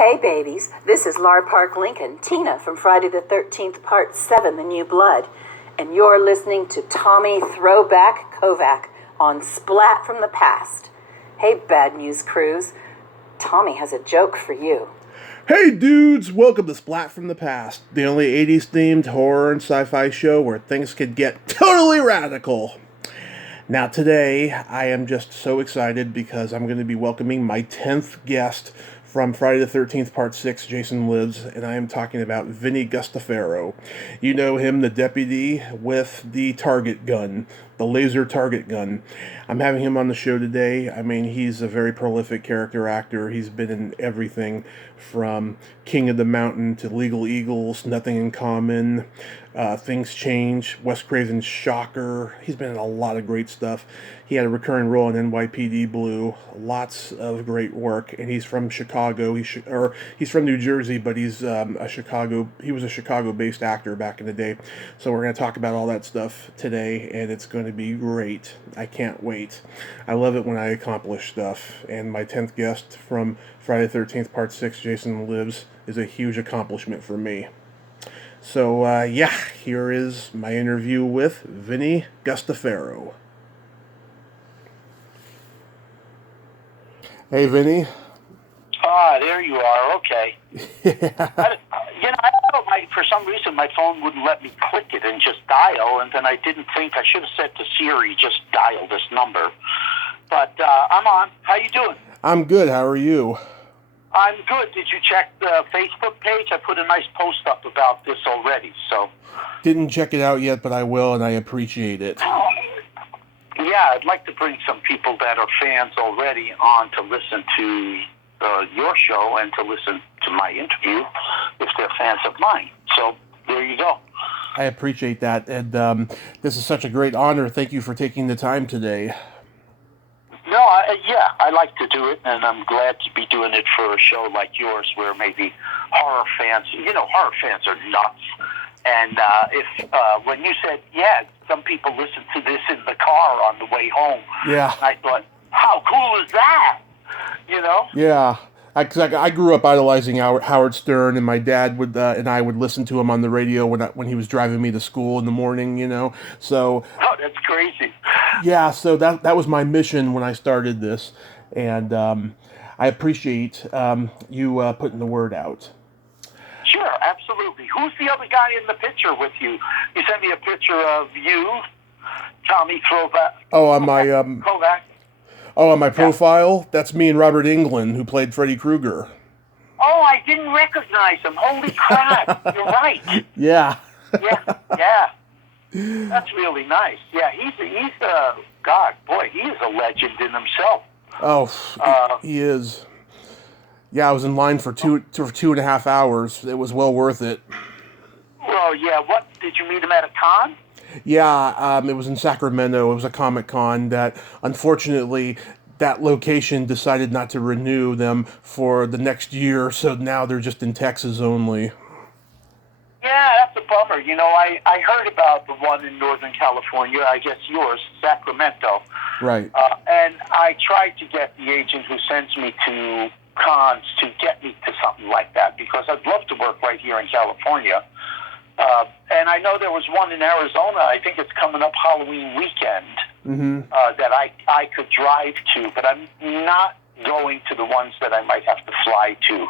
Hey babies, this is Lar Park Lincoln, Tina from Friday the 13th, Part 7, The New Blood. And you're listening to Tommy Throwback Kovac on Splat from the Past. Hey Bad News Crews, Tommy has a joke for you. Hey dudes, welcome to Splat from the Past, the only 80s themed horror and sci-fi show where things could get totally radical. Now today, I am just so excited because I'm going to be welcoming my 10th guest from Friday the 13th, Part 6, Jason Lives, and I am talking about Vinny Guastaferro. You know him, the deputy with the target gun, the laser target gun. I'm having him on the show today. I mean, he's a very prolific character actor. He's been in everything from King of the Mountain to Legal Eagles, Nothing in Common, Things Change, Wes Craven's Shocker. He's been in a lot of great stuff. He had a recurring role in N.Y.P.D. Blue. Lots of great work, and he's from Chicago. He's from New Jersey, but he was a Chicago-based actor back in the day. So we're going to talk about all that stuff today, and it's going to be great. I can't wait. I love it when I accomplish stuff, and my 10th guest from Friday the 13th, Part 6, Jason Lives, is a huge accomplishment for me. So, here is my interview with Vinny Guastaferro. Hey, Vinny. There you are. Okay. Yeah. I don't know, for some reason my phone wouldn't let me click it and just dial, and then I didn't think I should have said to Siri, just dial this number. But I'm on. How you doing? I'm good. How are you? I'm good. Did you check the Facebook page? I put a nice post up about this already. So. Didn't check it out yet, but I will, and I appreciate it. Yeah, I'd like to bring some people that are fans already on to listen to your show and to listen to my interview if they're fans of mine. So there you go. I appreciate that, and this is such a great honor. Thank you for taking the time today. No, I like to do it, and I'm glad to be doing it for a show like yours where maybe horror fans are nuts. And when you said, some people listen to this in the car on the way home, yeah, I thought, how cool is that? You know? Yeah. I grew up idolizing Howard Stern, and my dad and I would listen to him on the radio when he was driving me to school in the morning, you know. So. Oh, that's crazy. Yeah, so that was my mission when I started this, and I appreciate you putting the word out. Sure, absolutely. Who's the other guy in the picture with you? You sent me a picture of you, Tommy Throwback. Oh, on my Kovac. Oh, on my profile, that's me and Robert Englund, who played Freddy Krueger. Oh, I didn't recognize him. Holy crap! You're right. Yeah. Yeah. That's really nice. Yeah, he's God, boy, he is a legend in himself. Oh, he is. Yeah, I was in line for 2.5 hours. It was well worth it. Well, yeah. What, did you meet him at a con? Yeah, it was in Sacramento. It was a Comic-Con that, unfortunately, that location decided not to renew them for the next year, so now they're just in Texas only. Yeah, that's a bummer. You know, I heard about the one in Northern California, I guess yours, Sacramento. Right. And I tried to get the agent who sends me to cons to get me to something like that because I'd love to work right here in California. And I know there was one in Arizona. I think it's coming up Halloween weekend that I could drive to, but I'm not going to the ones that I might have to fly to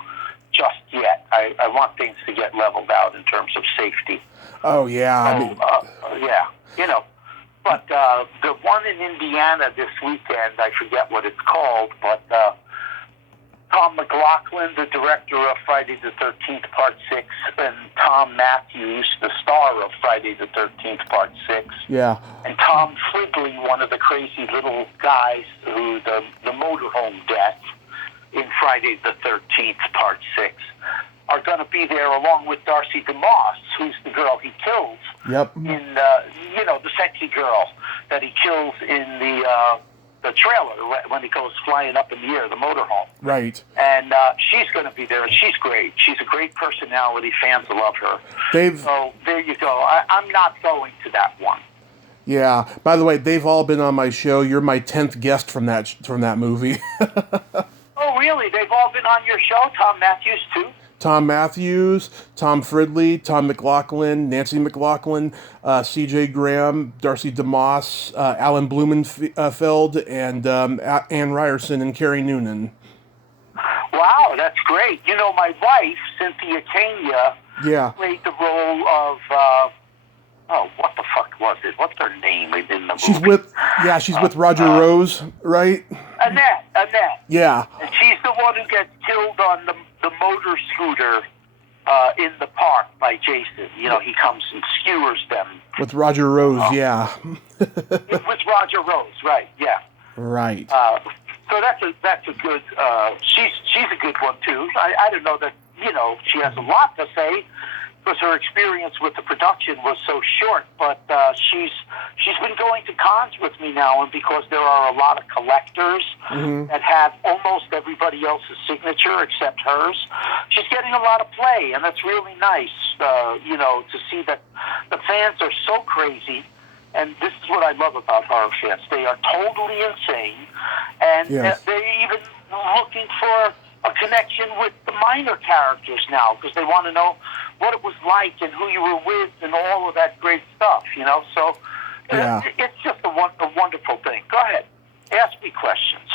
just yet. I want things to get leveled out in terms of safety. Oh, yeah. Yeah, you know. But the one in Indiana this weekend, I forget what it's called, but Tom McLaughlin, the director of Friday the 13th, Part 6, and Tom Matthews, the star of Friday the 13th, Part 6. Yeah. And Tom Fridley, one of the crazy little guys who the motorhome death in Friday the 13th, Part 6, are going to be there along with Darcy DeMoss, who's the girl he kills. Yep. In, the sexy girl that he kills in the trailer when he goes flying up in the air, the motorhome. Right. And she's going to be there, and she's great. She's a great personality. Fans love her. So there you go. I'm not going to that one. Yeah. By the way, they've all been on my show. You're my 10th guest from that movie. Oh, really? They've all been on your show? Tom Matthews, too? Tom Matthews, Tom Fridley, Tom McLaughlin, Nancy McLaughlin, C.J. Graham, Darcy DeMoss, Alan Blumenfeld, and Ann Ryerson and Carrie Noonan. Wow, that's great. You know, my wife, Cynthia Kania, played the role of, what the fuck was it? What's her name in the movie? She's with Roger Rose, right? Annette. Yeah. And she's the one who gets killed on the motor scooter in the park by Jason. You know, he comes and skewers them. With Roger Rose, yeah. With Roger Rose, right, yeah. Right. So that's a good, she's a good one, too. I don't know that, you know, she has a lot to say, because her experience with the production was so short, but she's been going to cons with me now, and because there are a lot of collectors that have almost everybody else's signature except hers, she's getting a lot of play, and that's really nice, you know, to see that the fans are so crazy. And this is what I love about horror fans. They are totally insane, and they're even looking for a connection with the minor characters now, because they want to know what it was like and who you were with and all of that great stuff, you know? So it's just a wonderful thing. Go ahead. Ask me questions.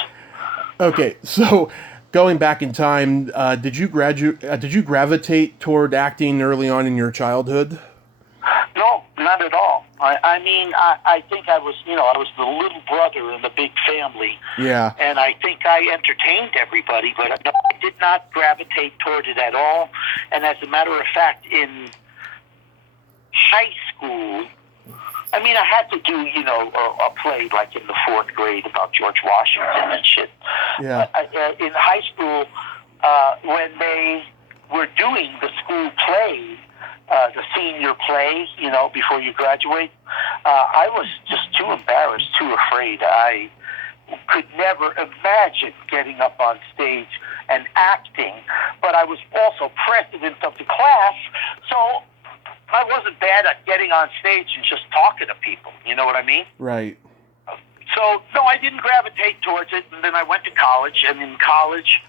Okay, so going back in time, did you gravitate toward acting early on in your childhood? No, not at all. I mean, I think I was the little brother in the big family. Yeah. And I think I entertained everybody, but no, I did not gravitate toward it at all. And as a matter of fact, in high school, I mean, I had to do, you know, a play like in the 4th grade about George Washington and shit. Yeah. In high school, when they were doing the school play, the senior play, you know, before you graduate, I was just too embarrassed, too afraid. I could never imagine getting up on stage and acting, but I was also president of the class, so I wasn't bad at getting on stage and just talking to people, you know what I mean? Right. So, no, I didn't gravitate towards it, and then I went to college, and in college,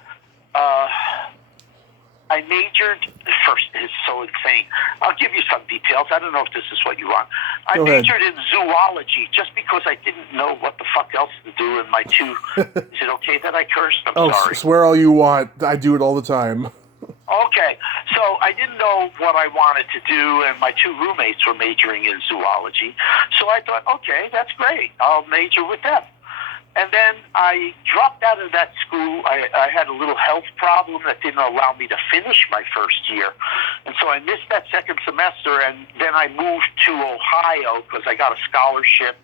I majored, first, it's so insane. I'll give you some details. I don't know if this is what you want. I majored in zoology just because I didn't know what the fuck else to do in my two... Is it okay that I cursed? I'm sorry. Swear all you want. I do it all the time. Okay, so I didn't know what I wanted to do, and my two roommates were majoring in zoology. So I thought, okay, that's great. I'll major with them. And then I dropped out of that school. I had a little health problem that didn't allow me to finish my first year. And so I missed that second semester, and then I moved to Ohio because I got a scholarship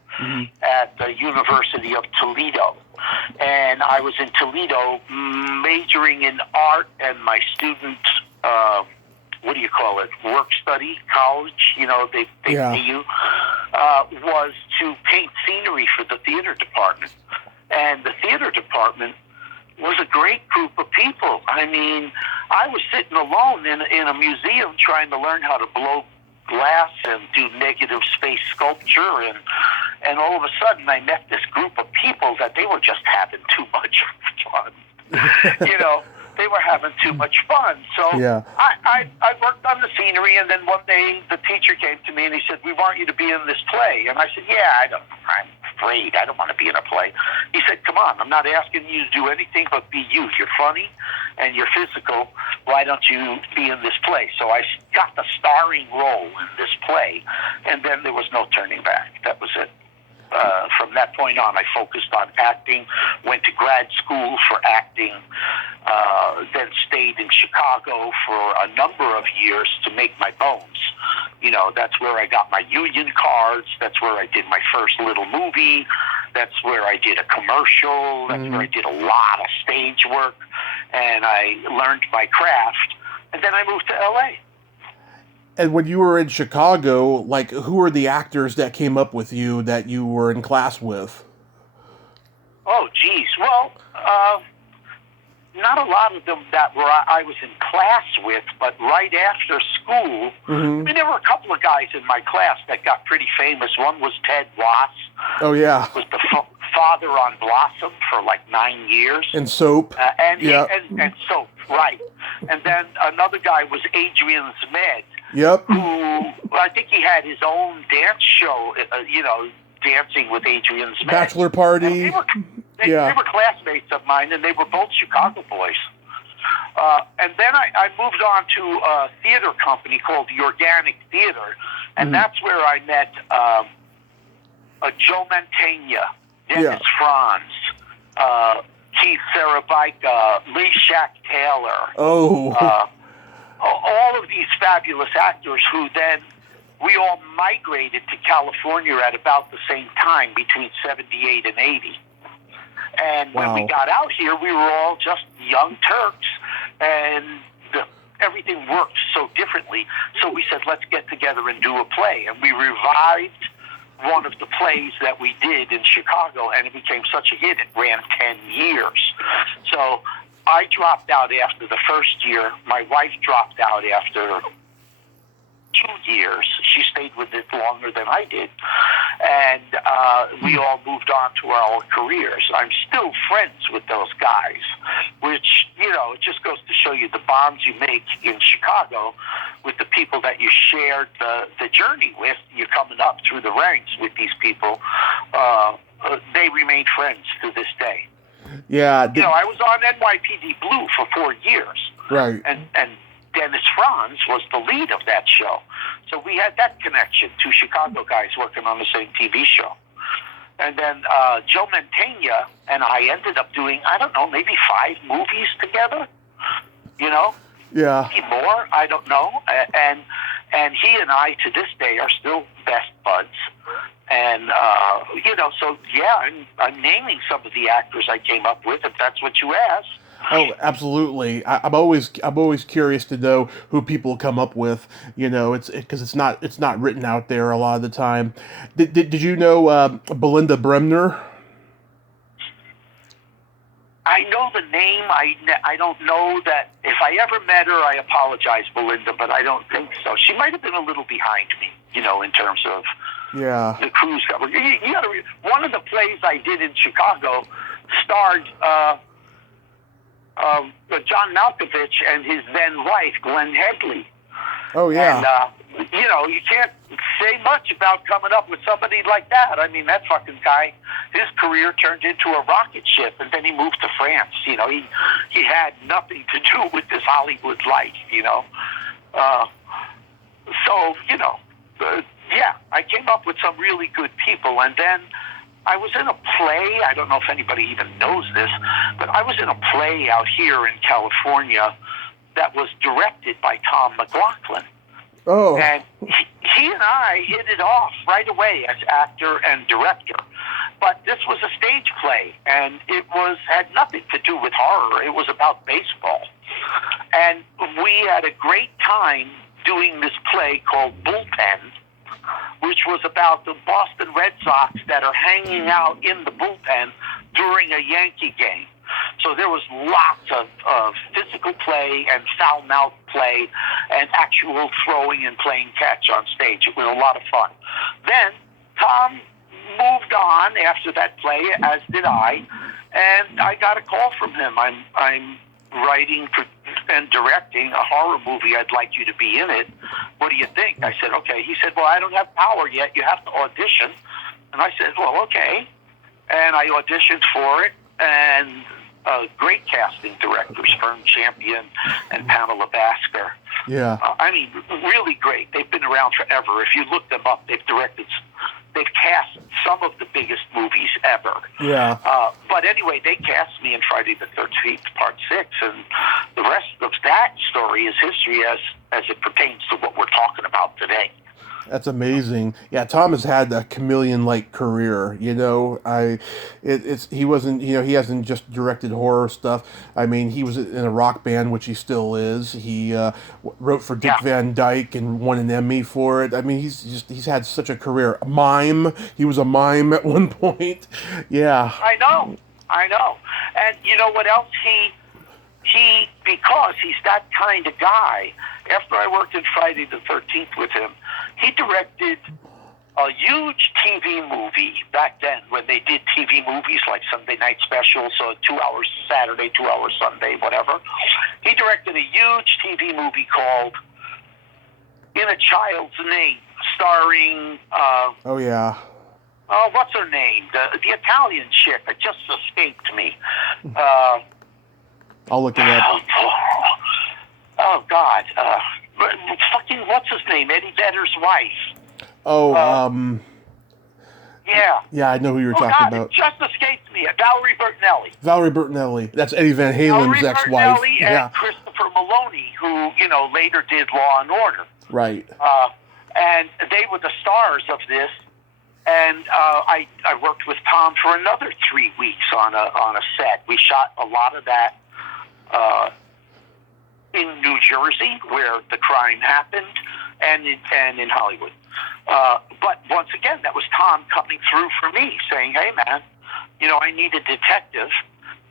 at the University of Toledo. And I was in Toledo majoring in art, and my student, what do you call it, work study, college, you know, they pay you, was to paint scenery for the theater department. And the theater department was a great group of people. I mean, I was sitting alone in a museum trying to learn how to blow glass and do negative space sculpture, and all of a sudden I met this group of people that they were just having too much fun. You know, they were having too much fun. So I worked on the scenery, and then one day the teacher came to me and he said, "We want you to be in this play." And I said, I'm afraid. I don't want to be in a play. He said, "Come on, I'm not asking you to do anything but be you. You're funny and you're physical. Why don't you be in this play?" So I got the starring role in this play, and then there was no turning back. That was it. From that point on, I focused on acting, went to grad school for acting, then stayed in Chicago for a number of years to make my bones. You know, that's where I got my union cards. That's where I did my first little movie. That's where I did a commercial. That's where I did a lot of stage work. And I learned my craft. And then I moved to L.A. And when you were in Chicago, like, who were the actors that came up with you that you were in class with? Oh, geez. Well, not a lot of them that I was in class with, but right after school, I mean, there were a couple of guys in my class that got pretty famous. One was Ted Wass. Oh, yeah. Was the Father on Blossom for like 9 years. And Soap. And Soap, right. And then another guy was Adrian Zmed. Yep. Who, I think he had his own dance show, Dancing with Adrian Zmed. Bachelor Party. They were classmates of mine, and they were both Chicago boys. And then I moved on to a theater company called The Organic Theater, and that's where I met Joe Mantegna, Dennis Franz, Keith Sarabica, Lee Shack Taylor. All of these fabulous actors who then we all migrated to California at about the same time, between 78 and 80. And when we got out here, we were all just young Turks, and everything worked so differently. So we said, let's get together and do a play. And we revived one of the plays that we did in Chicago, and it became such a hit, it ran 10 years. So I dropped out after the first year. My wife dropped out after 2 years. She stayed with it longer than I did. And we all moved on to our careers. I'm still friends with those guys, which, it just goes to show you the bonds you make in Chicago with the people that you shared the journey with. You're coming up through the ranks with these people. They remain friends to this day. Yeah. I was on N.Y.P.D. Blue for 4 years. Right. And Dennis Franz was the lead of that show. So we had that connection, two Chicago guys working on the same TV show. And then Joe Mantegna and I ended up doing, maybe 5 movies together, Yeah. Maybe more, I don't know. And he and I, to this day, are still best buds. And, I'm naming some of the actors I came up with, if that's what you asked. Oh, absolutely. I'm always curious to know who people come up with. Because it's not written out there a lot of the time. Did you know Belinda Bremner? I know the name. I don't know that. If I ever met her, I apologize, Belinda, but I don't think so. She might have been a little behind me, in terms of the cruise cover. One of the plays I did in Chicago starred John Malkovich and his then wife, Glenn Headley. Oh, yeah. And, you can't say much about coming up with somebody like that. I mean, that fucking guy, his career turned into a rocket ship, and then he moved to France. He had nothing to do with this Hollywood life, I came up with some really good people, and then I was in a play. I don't know if anybody even knows this, but I was in a play out here in California that was directed by Tom McLaughlin. Oh. And he and I hit it off right away as actor and director. But this was a stage play, and it had nothing to do with horror. It was about baseball. And we had a great time doing this play called Bullpen, which was about the Boston Red Sox that are hanging out in the bullpen during a Yankee game. So there was lots of physical play and foul-mouthed play and actual throwing and playing catch on stage. It was a lot of fun. Then Tom moved on after that play, as did I, and I got a call from him. I'm writing and directing a horror movie. I'd like you to be in it. What do you think? I said, okay. He said, well, I don't have power yet. You have to audition. And I said, well, okay. And I auditioned for it, and great casting directors, Fern Champion and Pamela Basker. Yeah. Really great. They've been around forever. If you look them up, they've cast some of the biggest movies ever. Yeah. But anyway, they cast me in Friday the 13th, Part 6, and the rest of that story is history as it pertains to what we're talking about today. That's amazing. Yeah, Tom has had a chameleon-like career. He wasn't. He hasn't just directed horror stuff. I mean, he was in a rock band, which he still is. He wrote for Dick Van Dyke and won an Emmy for it. I mean, he's had such a career. Mime. He was a mime at one point. Yeah. I know. And you know what else? He because he's that kind of guy. After I worked in Friday the 13th with him, he directed a huge TV movie back then when they did TV movies like Sunday Night Special, so 2 hours Saturday, 2 hours Sunday, whatever. He directed a huge TV movie called In a Child's Name, starring... oh, yeah. Oh, what's her name? The Italian chick that just escaped me. I'll look it up. Oh, God. Fucking, what's his name? Eddie Vedder's wife. Oh, Yeah. Yeah, I know who you're talking about. It just escaped me. Valerie Bertinelli. Valerie Bertinelli. That's Eddie Van Halen's ex-wife. Bertinelli Yeah. and Christopher Maloney, who, later did Law and Order. Right. And they were the stars of this. And I worked with Tom for another 3 weeks on a set. We shot a lot of that in New Jersey, where the crime happened, and in Hollywood. But once again, that was Tom coming through for me, saying, "Hey, man, I need a detective."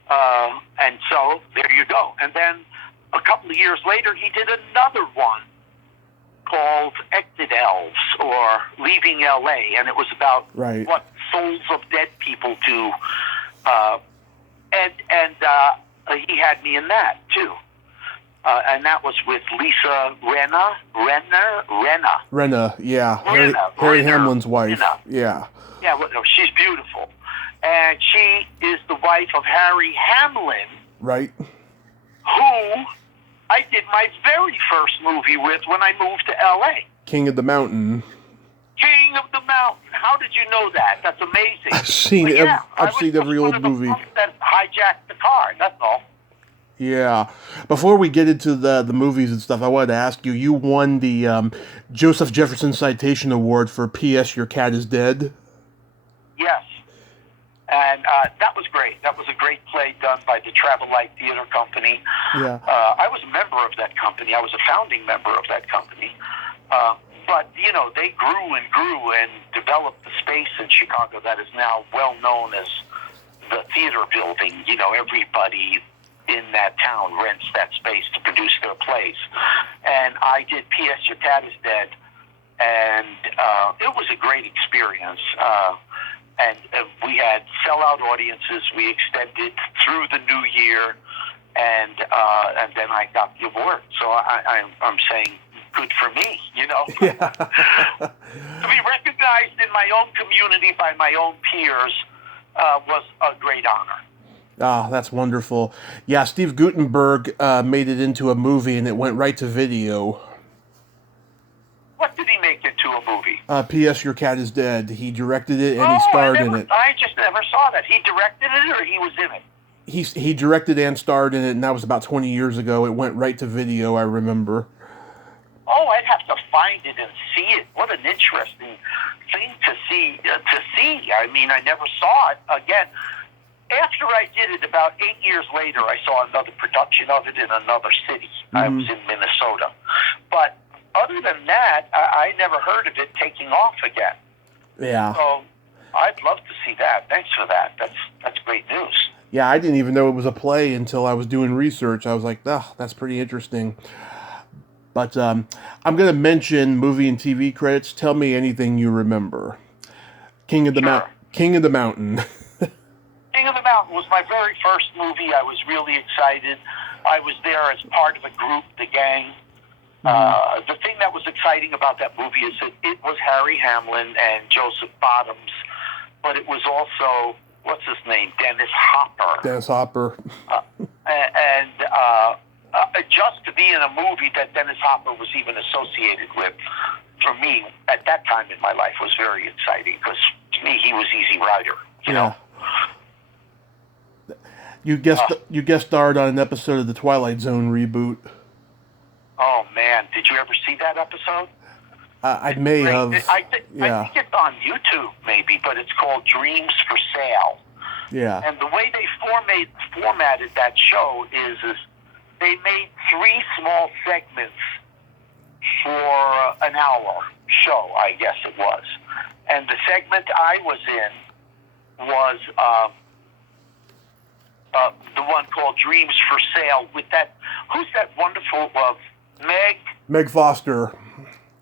And so there you go. And then a couple of years later, he did another one called Exit Elves, or Leaving L.A., and it was about what souls of dead people do. And he had me in that, too. And that was with Lisa Renna, yeah. Harry Hamlin's wife. Renna. Yeah. Yeah, well, no, she's beautiful. And she is the wife of Harry Hamlin. Right. Who I did my very first movie with when I moved to L.A. King of the Mountain. King of the Mountain. How did you know that? That's amazing. I've seen every old movie. That hijacked the car. That's all. Yeah. Before we get into the movies and stuff, I wanted to ask you. You won the Joseph Jefferson Citation Award for P.S. Your Cat is Dead. Yes. And that was great. That was a great play done by the Travel Light Theater Company. Yeah. I was a member of that company. I was a founding member of that company. But, they grew and developed the space in Chicago that is now well known as the theater building. Everybody in that town rents that space to produce their plays. And I did P.S. Your Cat is Dead. And it was a great experience. And we had sellout audiences. We extended through the new year, and then I got the award. So I'm saying, good for me, Yeah. To be recognized in my own community by my own peers was a great honor. Ah, that's wonderful. Yeah, Steve Guttenberg made it into a movie, and it went right to video. What did he make into a movie? P.S. Your Cat is Dead. He directed it, and he starred in it. I just never saw that. He directed it, or he was in it? He directed and starred in it, and that was about 20 years ago. It went right to video, I remember. Oh, I'd have to find it and see it. What an interesting thing to see. I mean, I never saw it. Again, after I did it, about 8 years later, I saw another production of it in another city. Mm-hmm. I was in Minnesota. But other than that, I never heard of it taking off again. Yeah. So I'd love to see that. Thanks for that. That's great news. Yeah, I didn't even know it was a play until I was doing research. I was like, that's pretty interesting. But I'm going to mention movie and TV credits. Tell me anything you remember. King of the Mountain. King of the Mountain was my very first movie. I was really excited. I was there as part of a group, the gang. The thing that was exciting about that movie is that it was Harry Hamlin and Joseph Bottoms, but it was also, what's his name, Dennis Hopper. Just to be in a movie that Dennis Hopper was even associated with, for me, at that time in my life, was very exciting, because to me, he was Easy Rider, you know? You guest starred on an episode of the Twilight Zone reboot. Oh, man. Did you ever see that episode? I may have. I think it's on YouTube, maybe, but it's called Dreams for Sale. Yeah. And the way they formatted that show is they made 3 small segments for an hour show, I guess it was. And the segment I was in was the one called Dreams for Sale with that, who's that wonderful, Meg Foster.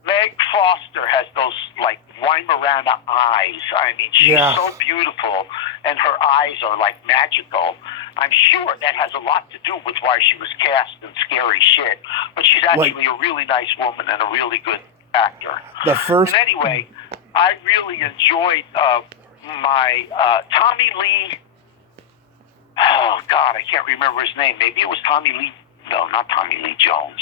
Meg Foster has those, like, Miranda eyes. I mean, she's so beautiful, and her eyes are like magical. I'm sure that has a lot to do with why she was cast in scary shit. But she's actually a really nice woman and a really good actor. And anyway, I really enjoyed my Tommy Lee. Oh God, I can't remember his name. Maybe it was Tommy Lee. No, not Tommy Lee Jones.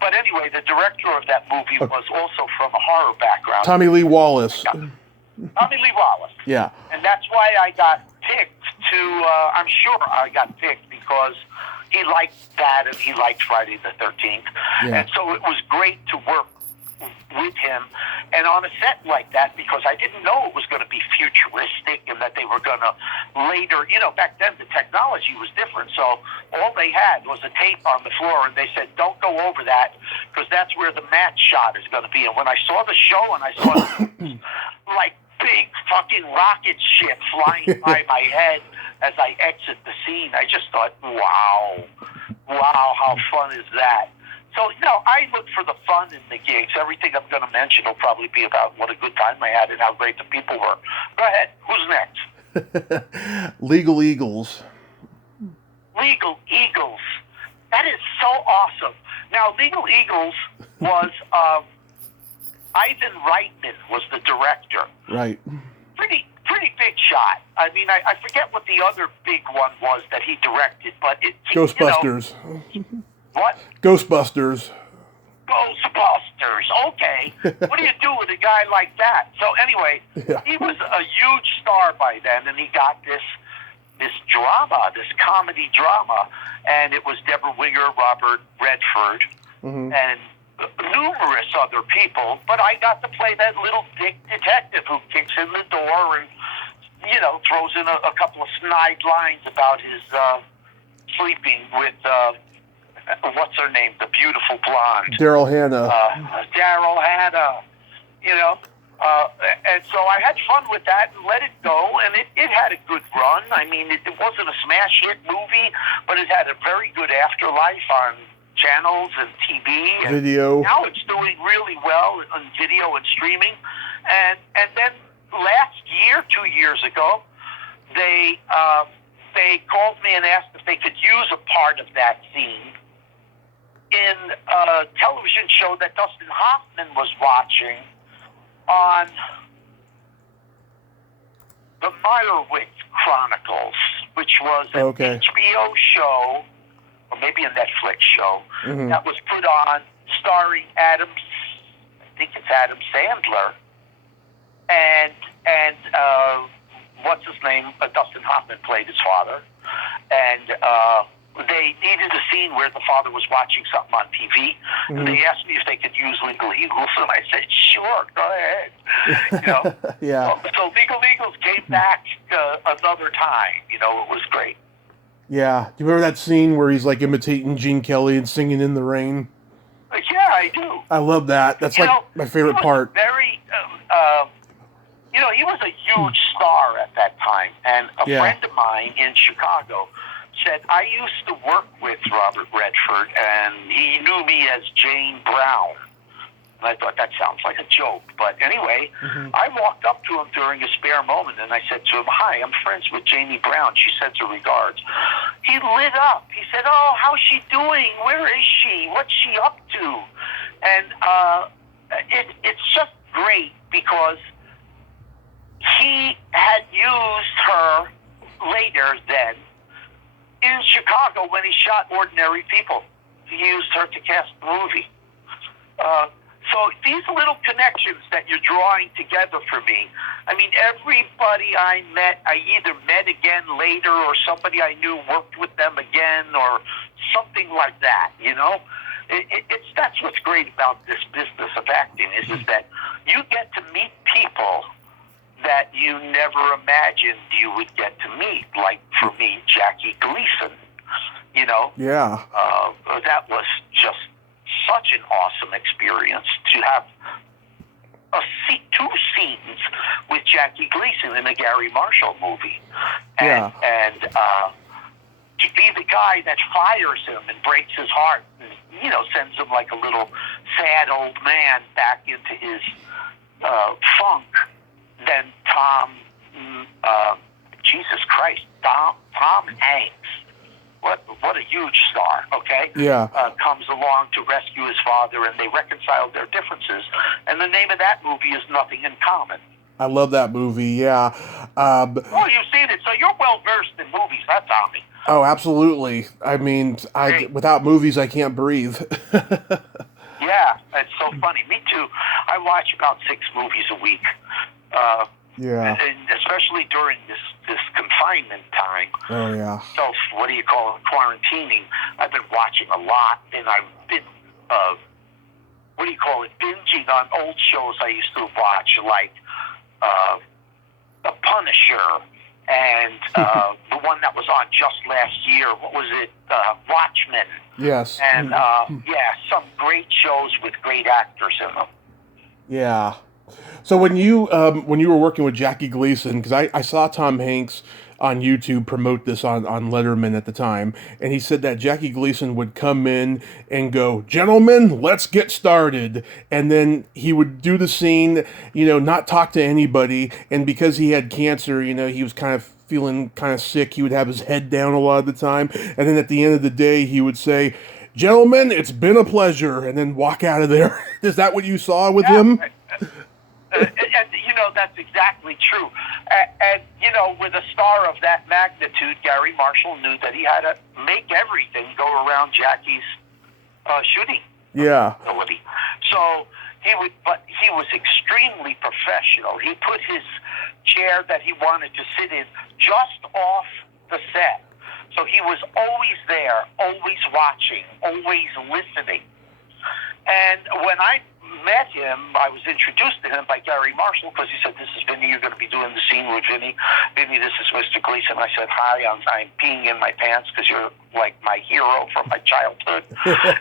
But anyway, the director of that movie was also from a horror background. Tommy Lee Wallace. Tommy Lee Wallace. Yeah. And that's why I got picked to, I'm sure I got picked because he liked that and he liked Friday the 13th. Yeah. And so it was great to work with him and on a set like that because I didn't know it was going to be futuristic and that they were going to later, back then the technology was different. So all they had was a tape on the floor and they said, don't go over that because that's where the match shot is going to be. And when I saw the show and I saw like big fucking rocket ship flying by my head as I exit the scene, I just thought, wow, how fun is that? So, I look for the fun in the gigs. Everything I'm going to mention will probably be about what a good time I had and how great the people were. Go ahead. Who's next? Legal Eagles. Legal Eagles. That is so awesome. Now, Legal Eagles was Ivan Reitman was the director. Right. Pretty big shot. I mean, I forget what the other big one was that he directed, but Ghostbusters. What? Ghostbusters. Okay. What do you do with a guy like that? So anyway, he was a huge star by then, and he got this drama, this comedy drama, and it was Deborah Winger, Robert Redford, and numerous other people. But I got to play that little dick detective who kicks in the door and throws in a couple of snide lines about his sleeping with. What's her name? The beautiful blonde. Daryl Hannah. Daryl Hannah. And so I had fun with that and let it go, and it had a good run. I mean, it wasn't a smash hit movie, but it had a very good afterlife on channels and TV. And video. Now it's doing really well on video and streaming. And then last year, 2 years ago, they called me and asked if they could use a part of that scene in a television show that Dustin Hoffman was watching on the Meyerowitz Chronicles, which was an HBO show, or maybe a Netflix show, that was put on starring I think it's Adam Sandler, and what's his name? Dustin Hoffman played his father, and they needed a scene where the father was watching something on TV, and they asked me if they could use Legal Eagles, and I said, sure, go ahead. Yeah. So Legal Eagles came back another time. It was great. Yeah. Do you remember that scene where he's like imitating Gene Kelly and singing In the Rain? Yeah, I do. I love that. That's my favorite part. Very, he was a huge star at that time, and a friend of mine in Chicago said, I used to work with Robert Redford, and he knew me as Jane Brown. And I thought that sounds like a joke. But anyway, I walked up to him during a spare moment, and I said to him, hi, I'm friends with Jamie Brown. She sends her regards. He lit up. He said, oh, how's she doing? Where is she? What's she up to? And it's just great because he had used her later then in Chicago when he shot Ordinary People. He used her to cast the movie. So these little connections that you're drawing together for me, I mean, everybody I met, I either met again later or somebody I knew worked with them again or something like that, That's what's great about this business of acting is that you get to meet people that you never imagined you would get to meet. Like, for me, Jackie Gleason, Yeah. That was just such an awesome experience to have two scenes with Jackie Gleason in a Gary Marshall movie. And to be the guy that fires him and breaks his heart and, sends him like a little sad old man back into his funk. then Jesus Christ, Tom Hanks. What a huge star, okay? Yeah. Comes along to rescue his father, and they reconcile their differences. And the name of that movie is Nothing in Common. I love that movie, yeah. Well, you've seen it, so you're well-versed in movies, huh, Tommy? Oh, absolutely. I mean, without movies, I can't breathe. Yeah, it's so funny. Me too. I watch about 6 movies a week. Yeah. And especially during this confinement time. Oh, yeah. So, what do you call it? Quarantining. I've been watching a lot, and I've been, binging on old shows I used to watch, like The Punisher, and the one that was on just last year. What was it? Watchmen. Yes. And, some great shows with great actors in them. Yeah. So when you were working with Jackie Gleason, because I saw Tom Hanks on YouTube promote this on Letterman at the time, and he said that Jackie Gleason would come in and go, "Gentlemen, let's get started," and then he would do the scene, not talk to anybody, and because he had cancer, he was kind of feeling kind of sick, he would have his head down a lot of the time, and then at the end of the day, he would say, "Gentlemen, it's been a pleasure," and then walk out of there. Is that what you saw with him? And that's exactly true. And with a star of that magnitude, Gary Marshall knew that he had to make everything go around Jackie's shooting ability. So but he was extremely professional. He put his chair that he wanted to sit in just off the set. So he was always there, always watching, always listening. And when I met him, I was introduced to him by Gary Marshall because he said, "This is Vinny, you're going to be doing the scene with Vinny. Vinny, this is Mr. Gleason." I said, "Hi, I'm peeing in my pants because you're like my hero from my childhood."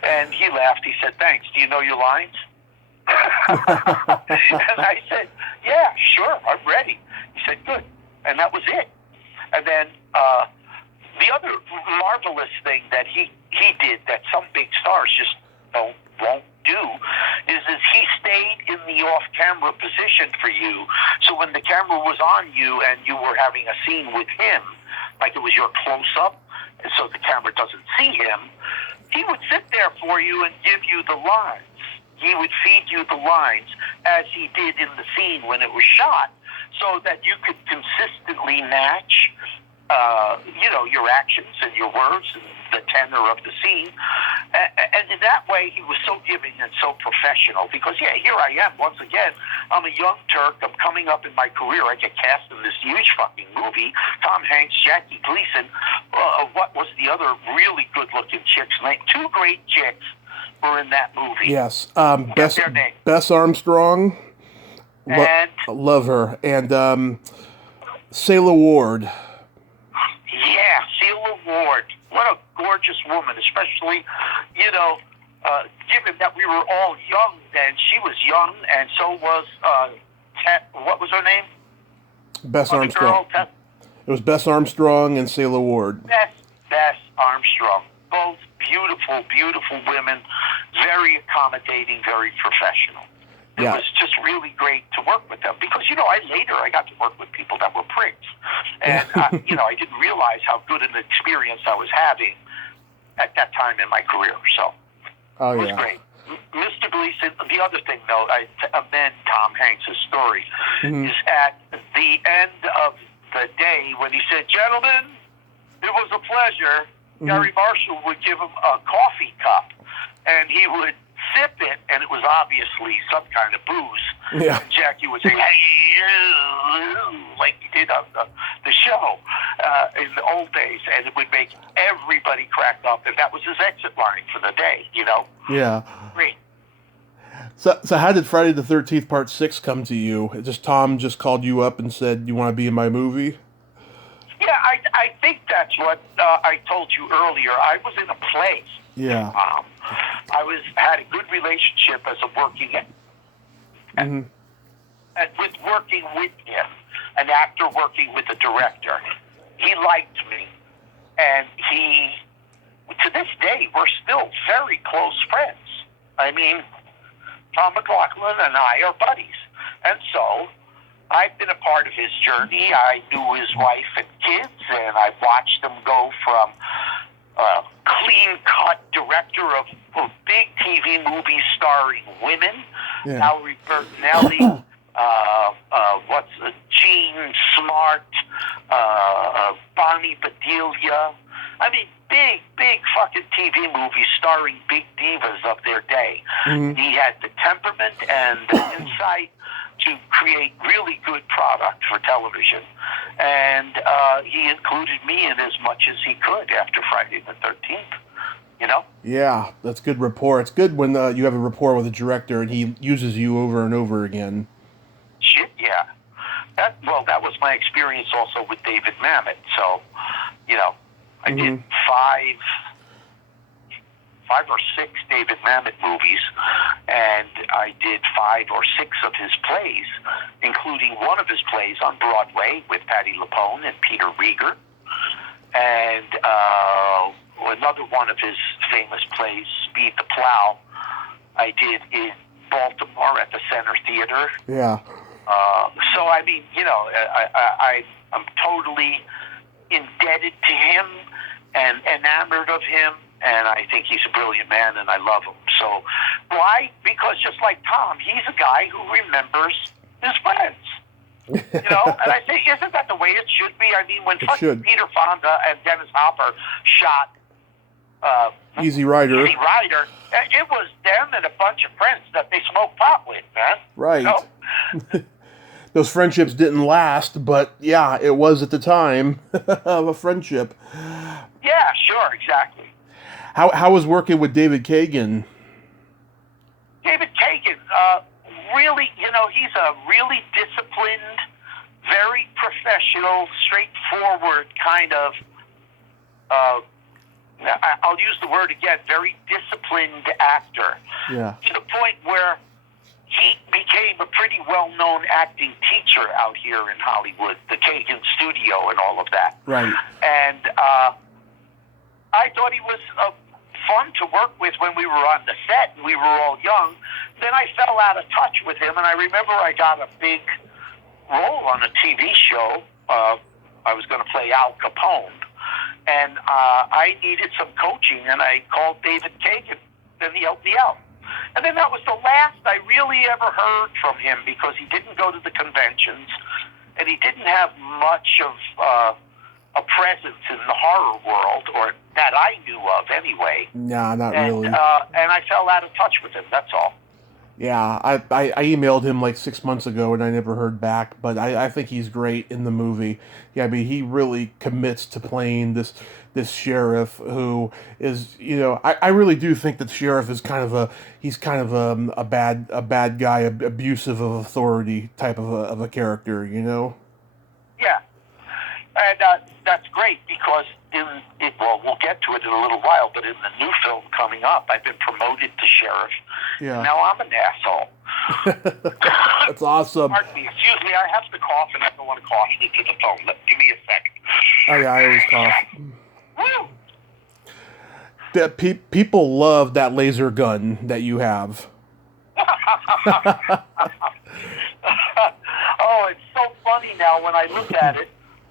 And he laughed. He said, "Thanks. Do you know your lines?" And I said, "Yeah, sure, I'm ready." He said, "Good." And that was it. And then the other marvelous thing that he did that some big stars just won't do is he stayed in the off-camera position for you. So when the camera was on you and you were having a scene with him, like it was your close-up, and so the camera doesn't see him, he would sit there for you and give you the lines. He would feed you the lines as he did in the scene when it was shot, so that you could consistently match your actions and your words and the tenor of the scene. And in that way, he was so giving and so professional because, here I am. Once again, I'm a young Turk. I'm coming up in my career. I get cast in this huge fucking movie. Tom Hanks, Jackie Gleason. What was the other really good-looking chick's name? 2 great chicks were in that movie. Yes. Their name. Bess Armstrong. And love her. And Selah Ward. Yeah, Selah Ward. What a gorgeous woman, especially, given that we were all young then. She was young, and so was, what was her name? Bess Armstrong. It was Bess Armstrong and Selah Ward. Bess Armstrong. Both beautiful, beautiful women, very accommodating, very professional. It was just really great to work with them because, I got to work with people that were pricks. And, I didn't realize how good an experience I was having at that time in my career. So it was great. Mr. Gleason, the other thing, though, I amend Tom Hanks' story, is at the end of the day when he said, "Gentlemen, it was a pleasure," Gary Marshall would give him a coffee cup, and he would sip it, and it was obviously some kind of booze. Yeah. And Jackie would say, "Hey," like he did on the show in the old days, and it would make everybody crack up, and that was his exit line for the day, Yeah. Great. So how did Friday the 13th Part 6 come to you? Tom just called you up and said, "You want to be in my movie?" Yeah, I think that's what I told you earlier. I was in a play. Yeah. I had a good relationship as a working and with working with him, an actor working with a director. He liked me, and to this day, we're still very close friends. I mean, Tom McLaughlin and I are buddies, and so I've been a part of his journey. I knew his wife and kids, and I watched them go from clean-cut director of big TV movies starring women, now Rupert Nelly, Jean Smart, Bonnie Bedelia. I mean, big fucking TV movies starring big divas of their day. Mm-hmm. He had the temperament and the insight to create really good product for television. And he included me in as much as he could after Friday the 13th, you know? Yeah, that's good rapport. It's good when you have a rapport with a director and he uses you over and over again. Shit, yeah. That was my experience also with David Mamet. So, you know, I did five or six David Mamet movies, and I did 5 or 6 of his plays, including one of his plays on Broadway with Patti LuPone and Peter Rieger, and another one of his famous plays, Speed the Plow, I did in Baltimore at the Center Theater. Yeah. So, I mean, you know, I'm totally indebted to him and enamored of him, and I think he's a brilliant man, and I love him. So, why? Because just like Tom, he's a guy who remembers his friends. You know, and I think, isn't that the way it should be? I mean, when Peter Fonda and Dennis Hopper shot Easy Rider, it was them and a bunch of friends that they smoked pot with, man. Right. You know? Those friendships didn't last, but yeah, it was at the time of a friendship. Yeah, sure, exactly. How was working with David Kagan? David Kagan, really, you know, he's a really disciplined, very professional, straightforward kind of, I'll use the word again, very disciplined actor. Yeah. To the point where he became a pretty well-known acting teacher out here in Hollywood, the Kagan Studio and all of that. Right. And I thought he was fun to work with when we were on the set and we were all young. Then I fell out of touch with him, and I remember I got a big role on a TV show. I was going to play Al Capone, and I needed some coaching, and I called David Kagan, and he helped me out. And then that was the last I really ever heard from him, because he didn't go to the conventions, and he didn't have much of a presence in the horror world, or that I knew of anyway. Nah, not really. And I fell out of touch with him, that's all. Yeah, I emailed him like 6 months ago and I never heard back, but I think he's great in the movie. Yeah, I mean, he really commits to playing this sheriff who is, you know, I really do think that the sheriff is kind of a bad guy, abusive of authority type of a character, you know? Yeah, and that's great, because we'll get to it in a little while, but in the new film coming up, I've been promoted to sheriff. Yeah. Now I'm an asshole. That's awesome. Pardon me, excuse me, I have to cough, and I don't want to cough into the phone. Give me a second. Oh yeah, I always cough. Woo! People love that laser gun that you have. Oh, it's so funny now when I look at it.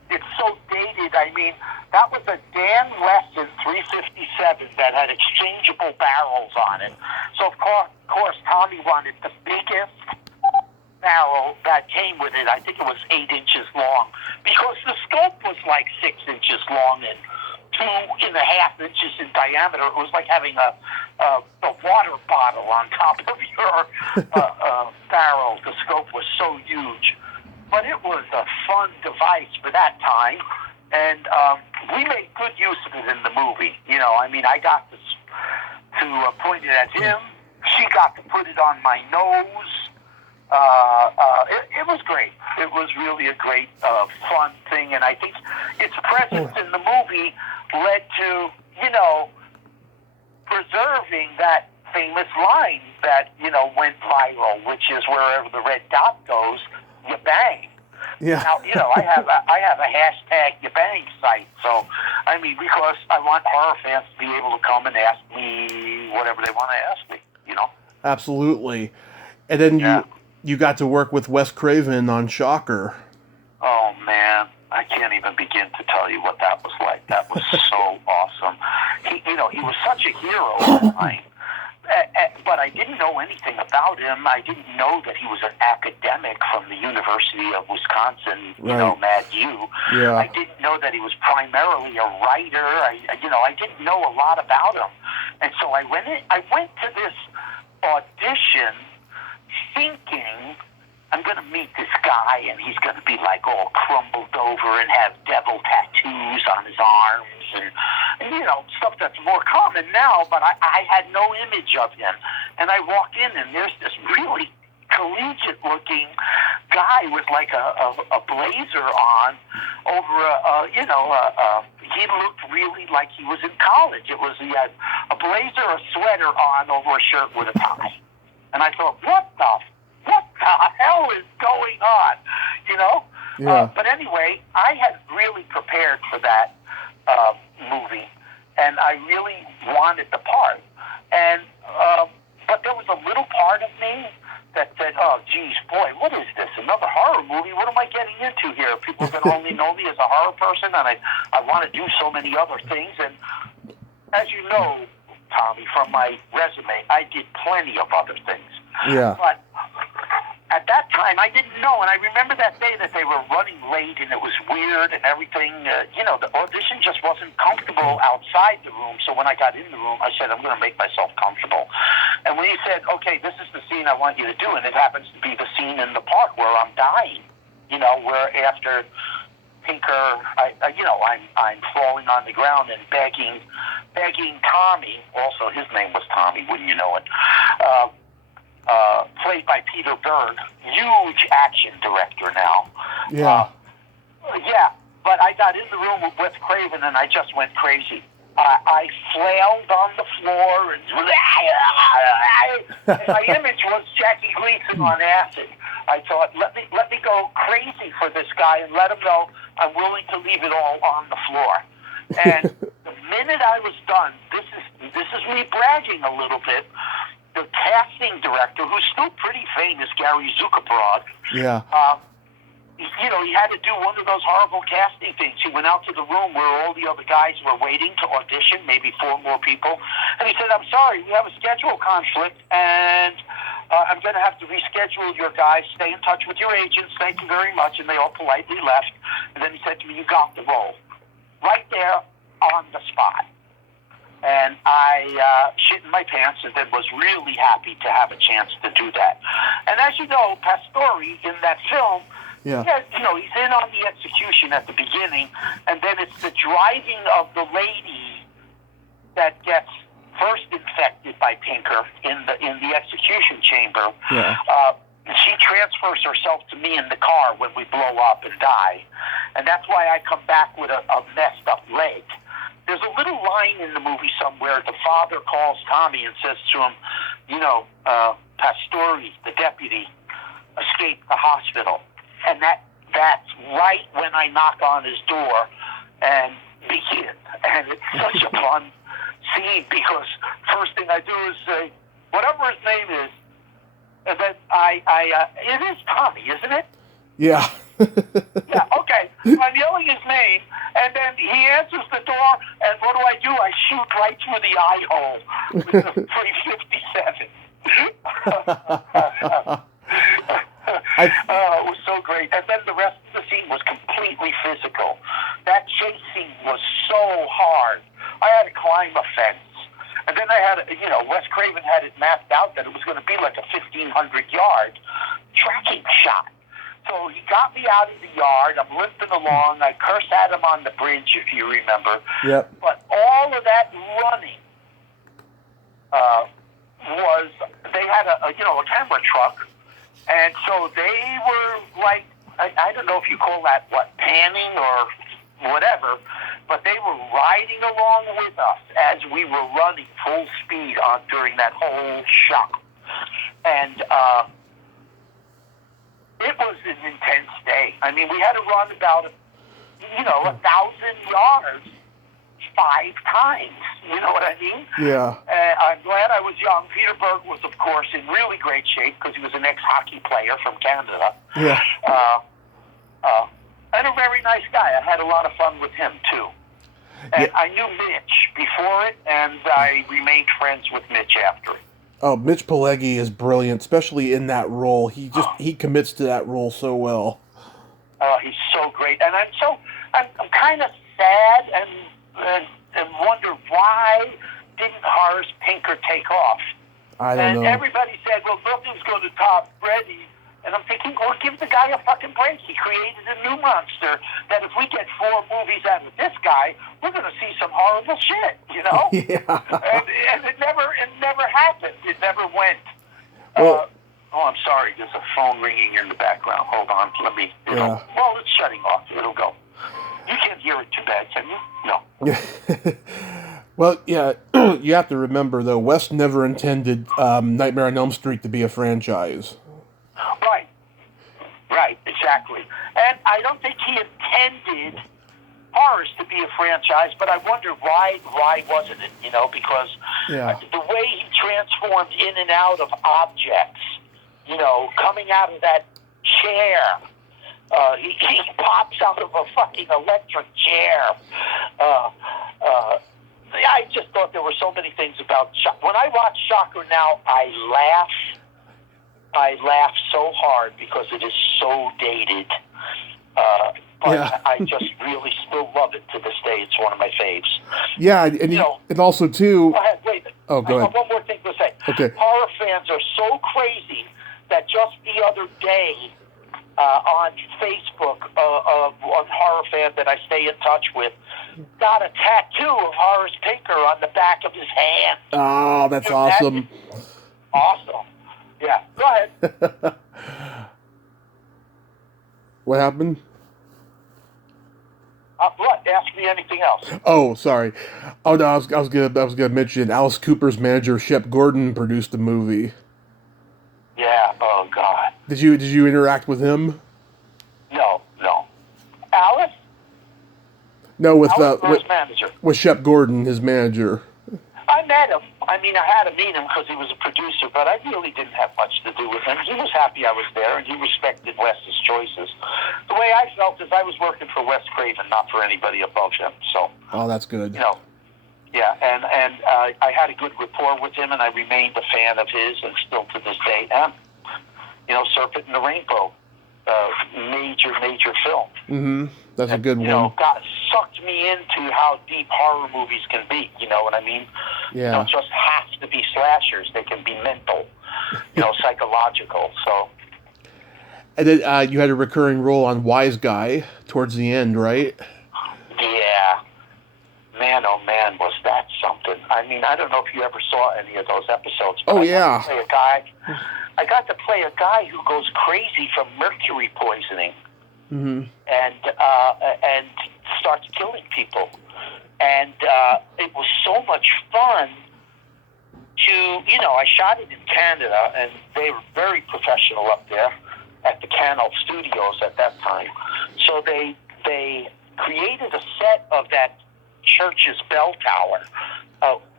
It's so dated. I mean, that was a Dan Wesson 357 that had exchangeable barrels on it. So, of course, Tommy wanted the biggest barrel that came with it. I think it was 8 inches long, because the scope was like 6 inches long and 2.5 inches in diameter. It was like having a water bottle on top of your barrel. The scope was so huge. But it was a fun device for that time, and we made good use of it in the movie. You know, I mean, I got to point it at him. She got to put it on my nose. It was great. It was really a great, fun thing, and I think its presence in the movie led to, you know, preserving that famous line that, you know, went viral, which is wherever the red dot goes, you bang. Yeah. Now, you know, I have a hashtag you bang site. So, I mean, because I want horror fans to be able to come and ask me whatever they want to ask me, you know? Absolutely. And then you got to work with Wes Craven on Shocker. Oh, man. I can't even begin to tell you what that was like. That was so awesome. He was such a hero of mine. But I didn't know anything about him. I didn't know that he was an academic from the University of Wisconsin, N.Y.P.D. Yeah. I didn't know that he was primarily a writer. I didn't know a lot about him. And so I went to this audition thinking I'm going to meet this guy and he's going to be like all crumbled over and have devil tattoos on his arms and stuff that's more common now, but I had no image of him. And I walk in and there's this really collegiate-looking guy with like a blazer on over he looked really like he was in college. He had a blazer, a sweater on over a shirt with a tie. And I thought, what the hell is going on? Yeah. But anyway, I had really prepared for that movie, and I really wanted the part. And but there was a little part of me that said, "Oh, geez, boy, what is this? Another horror movie? What am I getting into here? People are going to only know me as a horror person, and I want to do so many other things." And as you know, Tommy, from my resume, I did plenty of other things. Yeah. But at that time, I didn't know, and I remember that day that they were running late, and it was weird and everything. The audition just wasn't comfortable outside the room, so when I got in the room, I said, I'm going to make myself comfortable. And when he said, okay, this is the scene I want you to do, and it happens to be the scene in the park where I'm dying, where after Pinker, I'm falling on the ground and begging Tommy, also his name was Tommy, wouldn't you know it, played by Peter Berg, huge action director now. Yeah. But I got in the room with Wes Craven and I just went crazy. I flailed on the floor and my image was Jackie Gleason on acid. I thought, let me go crazy for this guy and let him know I'm willing to leave it all on the floor. And the minute I was done, this is me bragging a little bit. The casting director, who's still pretty famous, Gary Zuckerbrod, yeah. He had to do one of those horrible casting things. He went out to the room where all the other guys were waiting to audition, maybe 4 more people, and he said, I'm sorry, we have a schedule conflict, and I'm going to have to reschedule your guys. Stay in touch with your agents. Thank you very much. And they all politely left. And then he said to me, you got the role. Right there on the spot. And I shit in my pants and then was really happy to have a chance to do that. And as you know, Pastore in that film, yeah. He's in on the execution at the beginning, and then it's the driving of the lady that gets first infected by Pinker in the execution chamber. Yeah. She transfers herself to me in the car when we blow up and die. And that's why I come back with a messed up leg. There's a little line in the movie somewhere. The father calls Tommy and says to him, Pastore, the deputy, escaped the hospital. And that's right when I knock on his door and begin. And it's such a fun scene because first thing I do is say, whatever his name is, and then it is Tommy, isn't it? Yeah. Yeah, okay. I'm yelling his name, and then he answers the door, and what do? I shoot right through the eye hole with a 357. It was so great. And then the rest of the scene was completely physical. That chase scene was so hard. I had to climb a fence. And then I had, Wes Craven had it mapped out that it was going to be like a 1,500-yard tracking shot. So he got me out of the yard. I'm limping along. I curse at him on the bridge, if you remember. Yep. But all of that running was, they had a camera truck. And so they were like, I don't know if you call that, panning or whatever, but they were riding along with us as we were running full speed during that whole shot. And it was an intense day. I mean, we had to run about, 1,000 yards 5 times. You know what I mean? Yeah. I'm glad I was young. Peter Berg was, of course, in really great shape because he was an ex-hockey player from Canada. Yeah. And a very nice guy. I had a lot of fun with him, too. And Yeah. I knew Mitch before it, and I remained friends with Mitch after it. Oh, Mitch Pileggi is brilliant, especially in that role. He commits to that role so well. He's so great. And I'm kind of sad and wonder why didn't Horace Pinker take off? I don't know. And everybody said, well, nothing's going to top Freddy. And I'm thinking, well, give the guy a fucking break. He created a new monster that if we get 4 movies out of this guy, we're going to see some horrible shit, you know? Yeah. And it never happened. It never went. Well, I'm sorry. There's a phone ringing in the background. Hold on. Let me, Yeah. Well, it's shutting off. It'll go. You can't hear it too bad, can you? No. Well, yeah, you have to remember, though, Wes never intended Nightmare on Elm Street to be a franchise. Right, exactly. And I don't think he intended Horace to be a franchise, but I wonder why wasn't it, you know, because the way he transformed in and out of objects, you know, coming out of that chair, he pops out of a fucking electric chair. I just thought there were so many things about Shocker. When I watch Shocker now, I laugh so hard because it is so dated. But I just really still love it to this day. It's one of my faves. Yeah, and also, too... Go ahead, wait. Oh, go ahead. I have one more thing to say. Okay. Horror fans are so crazy that just the other day on Facebook, one horror fan that I stay in touch with, got a tattoo of Horace Pinker on the back of his hand. Oh, that's awesome. Awesome. Yeah, go ahead. What happened? What? Ask me anything else. Oh, sorry. Oh no, I was gonna mention Alice Cooper's manager Shep Gordon produced the movie. Yeah. Oh God. Did you interact with him? No. Alice? No, with his manager. With Shep Gordon, his manager. I met him. I mean, I had to meet him because he was a producer, but I really didn't have much to do with him. He was happy I was there, and he respected Wes's choices. The way I felt is I was working for Wes Craven, not for anybody above him. So. Oh, that's good. You know. Yeah, and I had a good rapport with him, and I remained a fan of his, and still to this day am. You know, Serpent and the Rainbow, major film. Mm-hmm. That's a good one. You know, sucked me into how deep horror movies can be. You know what I mean? Yeah. They don't just have to be slashers; they can be mental, you know, psychological. So. And then you had a recurring role on Wise Guy towards the end, right? Yeah. Man, oh man, was that something! I mean, I don't know if you ever saw any of those episodes. But yeah. I got to play a guy who goes crazy from mercury poisoning, and starts killing people. And it was so much fun to, you know, I shot it in Canada, and they were very professional up there at the Canal Studios at that time. So they created a set of that church's bell tower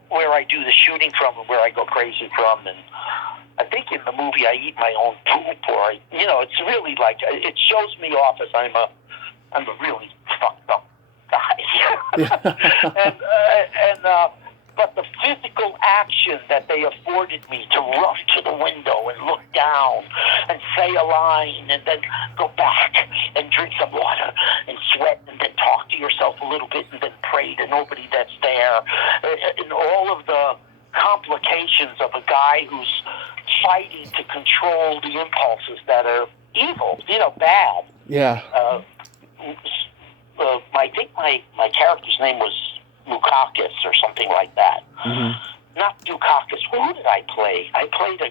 where I do the shooting from and where I go crazy from. And I think in the movie I eat my own poop, or it's really like, it shows me off as I'm a really fucked up guy. But the physical action that they afforded me to run to the window and look down and say a line and then go back and drink some water and sweat and then talk to yourself a little bit and then pray to nobody that's there, and all of the complications of a guy who's fighting to control the impulses that are evil, bad. Yeah. I think my character's name was Lukakis or something like that. Mm-hmm. Not Dukakis. Who did I play? I played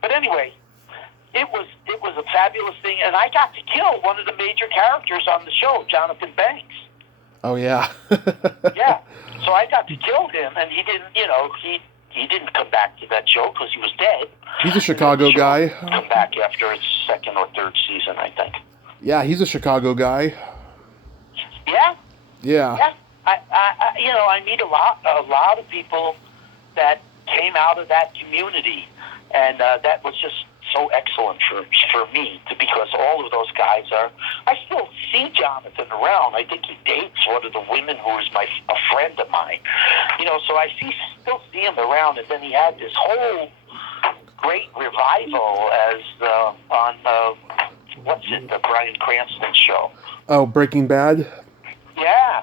But anyway, it was a fabulous thing, and I got to kill one of the major characters on the show, Jonathan Banks. Oh yeah. Yeah. So I got to kill him, and he didn't. He didn't come back to that show because he was dead. He's a Chicago guy. Come back after its second or third season, I think. Yeah, he's a Chicago guy. Yeah. Yeah. Yeah. I meet a lot of people that came out of that community, and that was just so excellent for me, because all of those guys are. I still see Jonathan around. I think he dates one of the women who is a friend of mine. So I still see him around, and then he had this whole great revival as on the Bryan Cranston show. Oh, Breaking Bad? Yeah.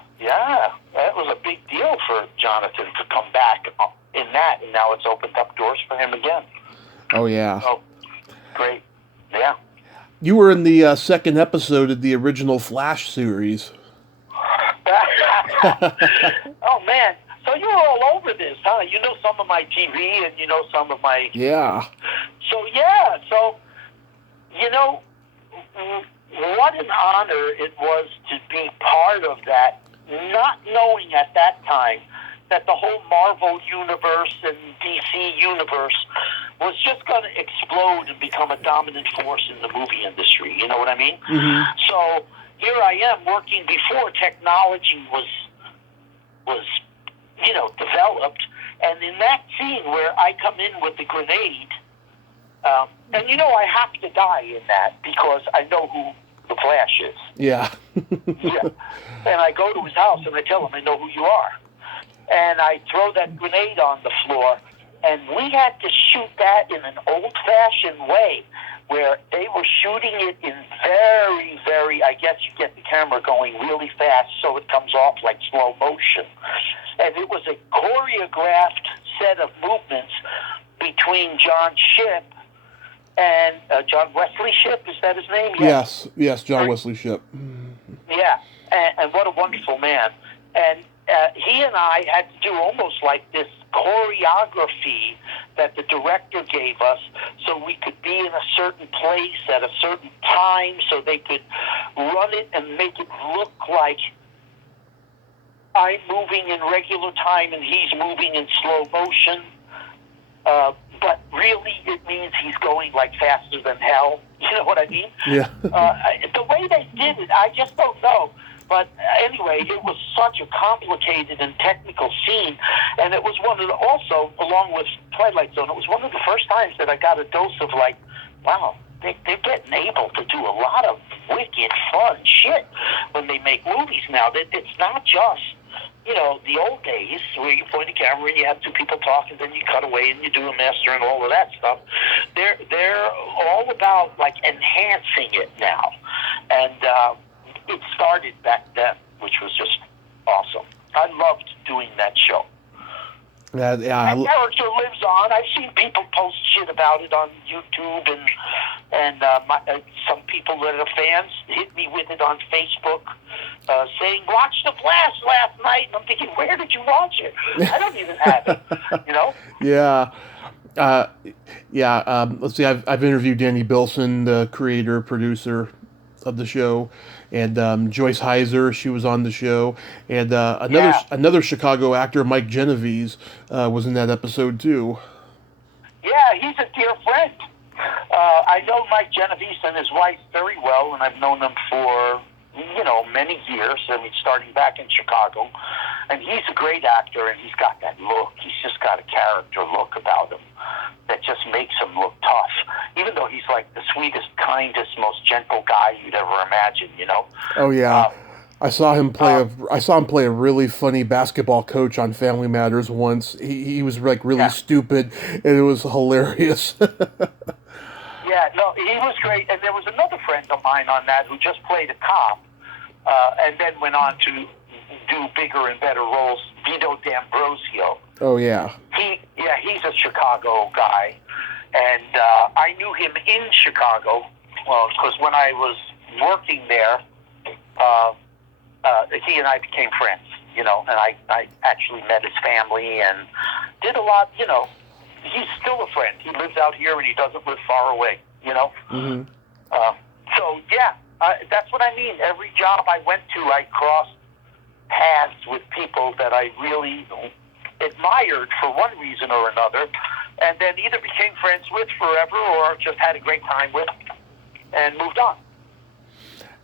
That was a big deal for Jonathan to come back in that, and now it's opened up doors for him again. Oh, yeah. So, great. Yeah. You were in the second episode of the original Flash series. Oh, man. So you're all over this, huh? You know some of my TV, and you know some of my... Yeah. So, yeah. So, what an honor it was to be part of that, not knowing at that time that the whole Marvel universe and DC universe was just going to explode and become a dominant force in the movie industry. You know what I mean? Mm-hmm. So here I am working before technology was developed, and in that scene where I come in with the grenade, and I have to die in that because I know who the Flash is. Yeah. Yeah. And I go to his house and I tell him, I know who you are. And I throw that grenade on the floor, and we had to shoot that in an old-fashioned way where they were shooting it in very, very, I guess you get the camera going really fast so it comes off like slow motion. And it was a choreographed set of movements between John Shipp and John Wesley Shipp, is that his name? Yes, John Wesley Shipp. Yeah, and what a wonderful man. And he and I had to do almost like this choreography that the director gave us so we could be in a certain place at a certain time so they could run it and make it look like I'm moving in regular time and he's moving in slow motion. But really it means he's going like faster than hell. You know what I mean? Yeah. The way they did it, I just don't know. But anyway, it was such a complicated and technical scene, and it was also, along with Twilight Zone, it was one of the first times that I got a dose of like, wow, they're getting able to do a lot of wicked, fun shit when they make movies now. It's not just, the old days where you point a camera and you have two people talking, then you cut away and you do a master and all of that stuff. They're all about like enhancing it now, and it started back then, which was just awesome. I loved doing that show. Yeah, that character lives on. I've seen people post shit about it on YouTube, and some people that are fans hit me with it on Facebook, saying, "Watch The Flash last night." And I'm thinking, where did you watch it? I don't even have it. Yeah. Let's see. I've interviewed Danny Bilson, the creator, producer of the show, and Joyce Heiser, she was on the show, and another Chicago actor, Mike Genovese, was in that episode too. Yeah, he's a dear friend. I know Mike Genovese and his wife very well, and I've known them for many years. I mean, starting back in Chicago, and he's a great actor, and he's got that look. He's just got a character look about him that just makes him look tough, even though he's like the sweetest, kindest, most gentle guy you'd ever imagine. Oh yeah, I saw him play a really funny basketball coach on Family Matters once. He was like really stupid, and it was hilarious. Yeah, no, he was great. And there was another friend of mine on that who just played a cop, and then went on to do bigger and better roles. Vito D'Ambrosio. Oh yeah. He's a Chicago guy, and I knew him in Chicago. Well, because when I was working there, he and I became friends. And I actually met his family and did a lot. He's still a friend. He lives out here and he doesn't live far away. Mm-hmm. So yeah, that's what I mean. Every job I went to, I crossed paths with people that I really admired for one reason or another, and then either became friends with forever or just had a great time with and moved on.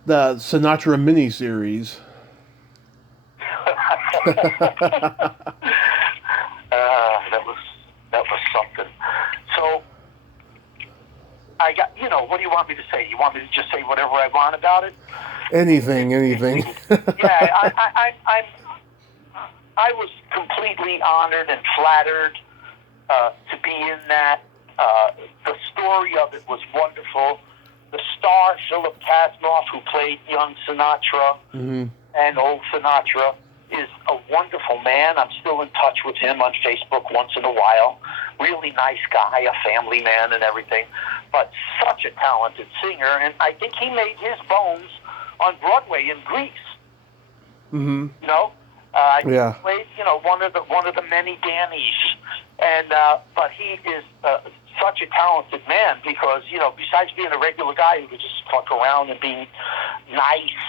The Sinatra miniseries. That was something. So I got, what do you want me to say? You want me to just say whatever I want about it? Anything. Yeah, I was completely honored and flattered to be in that. The story of it was wonderful. The star, Philip Kasnoff, who played young Sinatra and old Sinatra, is a wonderful man. I'm still in touch with him on Facebook once in a while. Really nice guy, a family man and everything, but such a talented singer. And I think he made his bones on Broadway in Grease. Mm-hmm. He played, one of the many Dannies, and but he is such a talented man because besides being a regular guy who could just fuck around and be nice,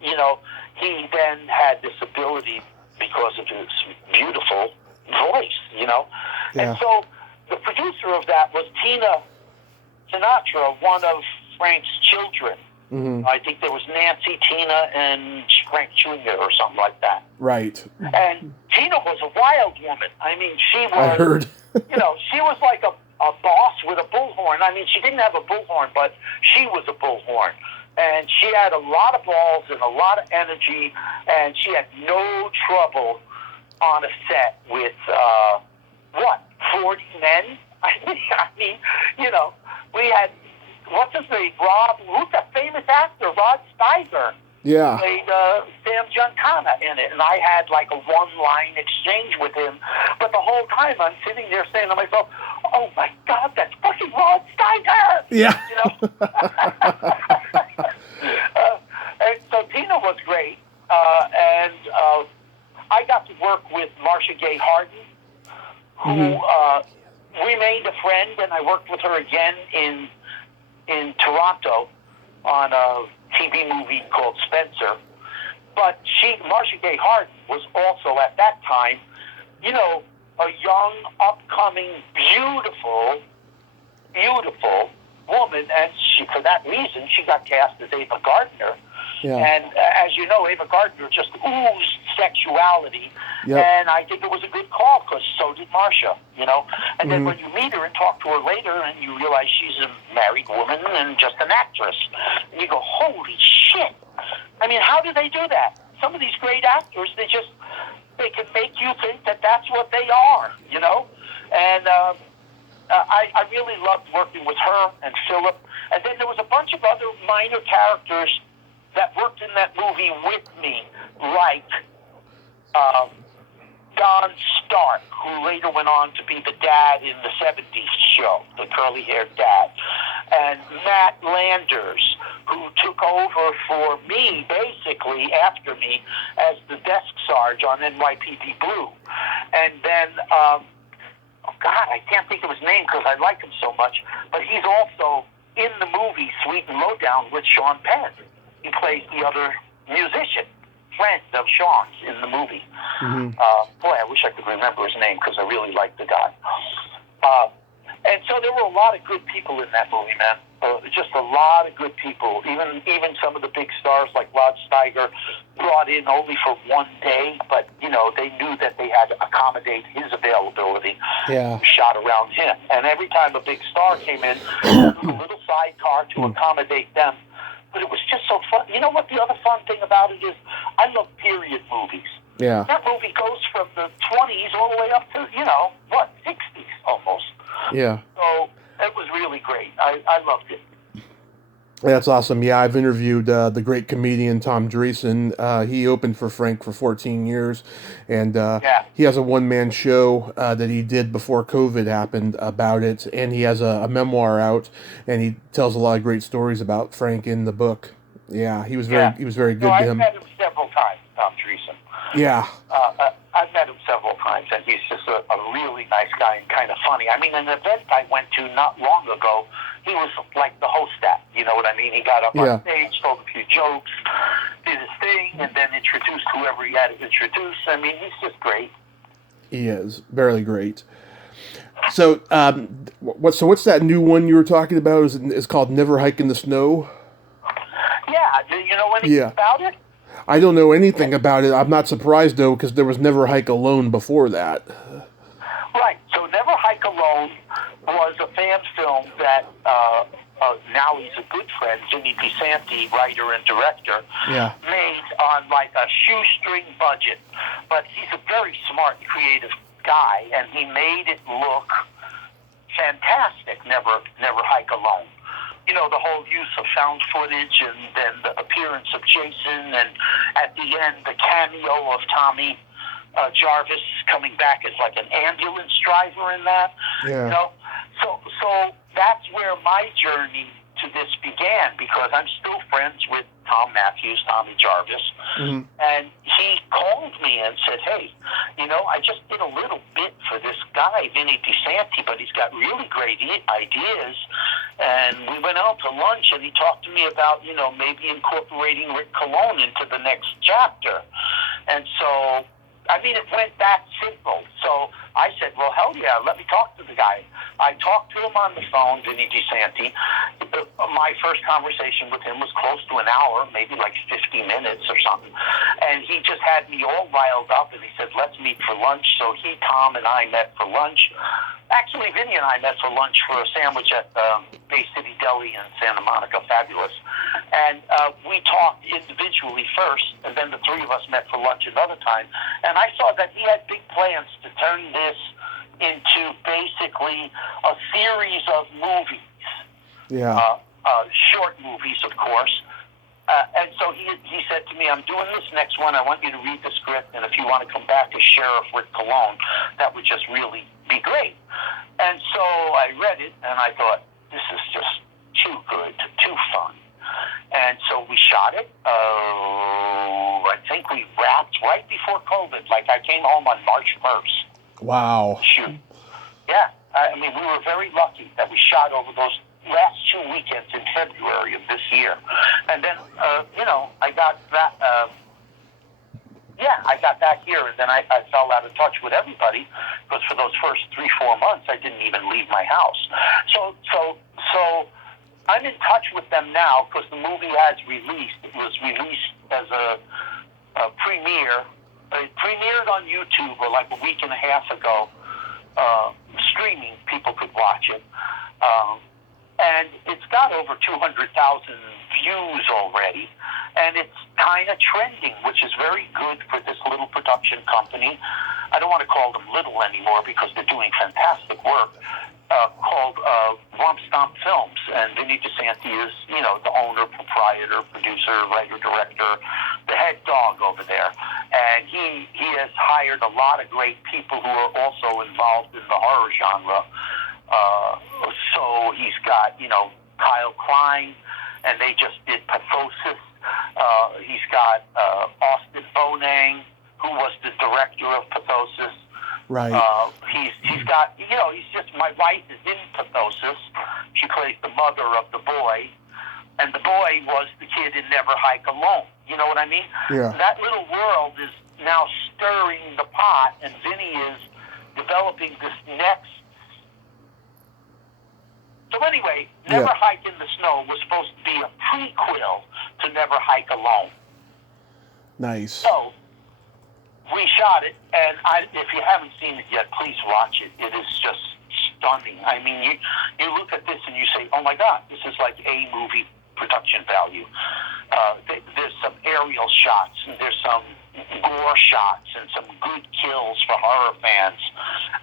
he then had this ability because of his beautiful voice, Yeah. And so the producer of that was Tina Sinatra, one of Frank's children. Mm-hmm. I think there was Nancy, Tina, and Frank Jr. or something like that. Right. And Tina was a wild woman. I mean, she was, I heard. She was like a boss with a bullhorn. I mean, she didn't have a bullhorn, but she was a bullhorn. And she had a lot of balls and a lot of energy, and she had no trouble on a set with, 40 men? I mean, we had, what's his name, who's that famous actor, Rod Steiger. Yeah. Played Sam Giancana in it, and I had like a one-line exchange with him. But the whole time I'm sitting there saying to myself, "Oh my God, that's fucking Rod Steiger!" Yeah. And so Tina was great, and I got to work with Marcia Gay Harden, who remained a friend, and I worked with her again in Toronto on a TV movie called Spencer. But Marcia Gay Harden was also at that time, a young, upcoming, beautiful woman, and for that reason, she got cast as Ava Gardner. Yeah. And as you know, Ava Gardner just oozed sexuality, and I think it was a good call because so did Marcia, And then when you meet her and talk to her later, and you realize she's a married woman and just an actress, and you go, "Holy shit!" I mean, how do they do that? Some of these great actors, they can make you think that that's what they are, And I really loved working with her and Philip. And then there was a bunch of other minor characters that worked in that movie with me, like Don Stark, who later went on to be the dad in the 70s show, the curly-haired dad, and Matt Landers, who took over for me, basically, after me, as the desk sarge on N.Y.P.D. Blue. And then, I can't think of his name because I like him so much, but he's also in the movie Sweet and Lowdown with Sean Penn. He plays the other musician, friend of Sean's in the movie. Mm-hmm. Boy, I wish I could remember his name because I really liked the guy. And so there were a lot of good people in that movie, man. Just a lot of good people. Even some of the big stars like Rod Steiger brought in only for one day, but they knew that they had to accommodate his availability. Yeah. Shot around him, and every time a big star came in, there was a little sidecar to accommodate them. But it was just so fun. You know what the other fun thing about it is? I love period movies. Yeah. That movie goes from the 20s all the way up to, 60s almost. Yeah. So it was really great. I loved it. That's awesome. Yeah, I've interviewed the great comedian Tom Dreesen. He opened for Frank for 14 years, and he has a one-man show that he did before COVID happened about it, and he has a memoir out, and he tells a lot of great stories about Frank in the book. Yeah, he was very good to him. I've met him several times, Tom Dreesen. Yeah. I've met him several times, and he's just a really nice guy and kind of funny. I mean, an event I went to not long ago, he was like the host at, you know what I mean? He got up on stage, told a few jokes, did his thing, and then introduced whoever he had to introduce. I mean, he's just great. He is very great. So, what's that new one you were talking about? It's called Never Hike in the Snow? Yeah. Do you know anything about it? I don't know anything about it. I'm not surprised, though, because there was Never Hike Alone before that. Right. So Never Hike Alone was a fan film that now he's a good friend, Vinny Guastaferro, writer and director, made on like a shoestring budget. But he's a very smart, creative guy, and he made it look fantastic. Never Hike Alone. You know, the whole use of found footage and then the appearance of Jason, and at the end, the cameo of Tommy Jarvis coming back as like an ambulance driver in that. Yeah. You know, so that's where my journey to this began, because I'm still friends with Tom Matthews, Tommy Jarvis, and he called me and said, "Hey, you know, I just did a little bit for this guy, Vinny Guastaferro, but he's got really great ideas." And we went out to lunch, and he talked to me about, you know, maybe incorporating Rick Colon into the next chapter. And so, I mean, it went that simple. So I said, well, hell yeah, let me talk to the guy. I talked to him on the phone, Vinny Guastaferro. My first conversation with him was close to an hour, maybe like 50 minutes or something. And he just had me all riled up, and he said, let's meet for lunch. So he, Tom, and I met for lunch. Actually, Vinny and I met for lunch for a sandwich at Bay City Deli in Santa Monica. Fabulous. And we talked individually first, and then the three of us met for lunch another time. And I saw that he had big plans to turn this into basically a series of movies. Yeah. Short movies, of course. And so he said to me, I'm doing this next one. I want you to read the script, and if you want to come back as Sheriff Rick Colon, that would just really be great. And so I read it, and I thought, this is just too good, too fun. And so we shot it. I think we wrapped right before COVID. Like, I came home on March 1st. Wow. Shoot. Yeah. I mean, we were very lucky that we shot over those last 2 weekends in February of this year. And then, you know, I got that, I got back here, and then I fell out of touch with everybody, because for those first 3-4 months, I didn't even leave my house. So I'm in touch with them now, because the movie has released. It was released as a premiere. It premiered on YouTube like a week and a half ago. Streaming, people could watch it. And it's got over 200,000 views already, and it's kind of trending, which is very good for this little production company. I don't want to call them little anymore, because they're doing fantastic work, called Womp Stomp Films. And Vinny Guastaferro is, you know, the owner, proprietor, producer, writer, director, the head dog over there. And he has hired a lot of great people who are also involved in the horror genre. So he's got, you know, Kyle Klein, and they just did Pathosis. He's got Austin Bonang, who was the director of Pathosis. Right. He's got, you know, he's just, my wife is in Pathosis. She plays the mother of the boy, and the boy was the kid in Never Hike Alone. You know what I mean? Yeah. That little world is now stirring the pot, and Vinny is developing this next. So anyway, Never Hike in the Snow was supposed to be a prequel to Never Hike Alone. Nice. So we shot it, and if you haven't seen it yet, please watch it. It is just stunning. I mean, you look at this and you say, oh my God, this is like a movie production value. There's some aerial shots, and there's some gore shots, and some good kills for horror fans,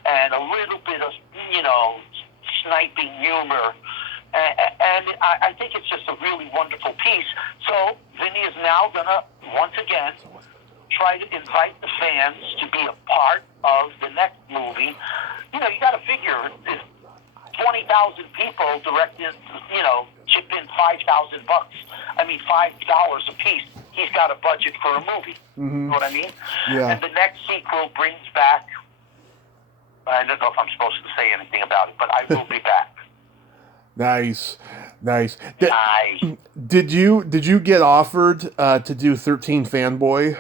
and a little bit of, you know, sniping humor, and I think it's just a really wonderful piece. So Vinny is now gonna once again try to invite the fans to be a part of the next movie. You know, you got to figure if 20,000 people directed, you know, chip in $5,000. I mean, $5 a piece. He's got a budget for a movie. Mm-hmm. You know what I mean? Yeah. And the next sequel brings back. I don't know if I'm supposed to say anything about it, but I will be back. Nice. Nice. Did you get offered to do 13 Fanboy?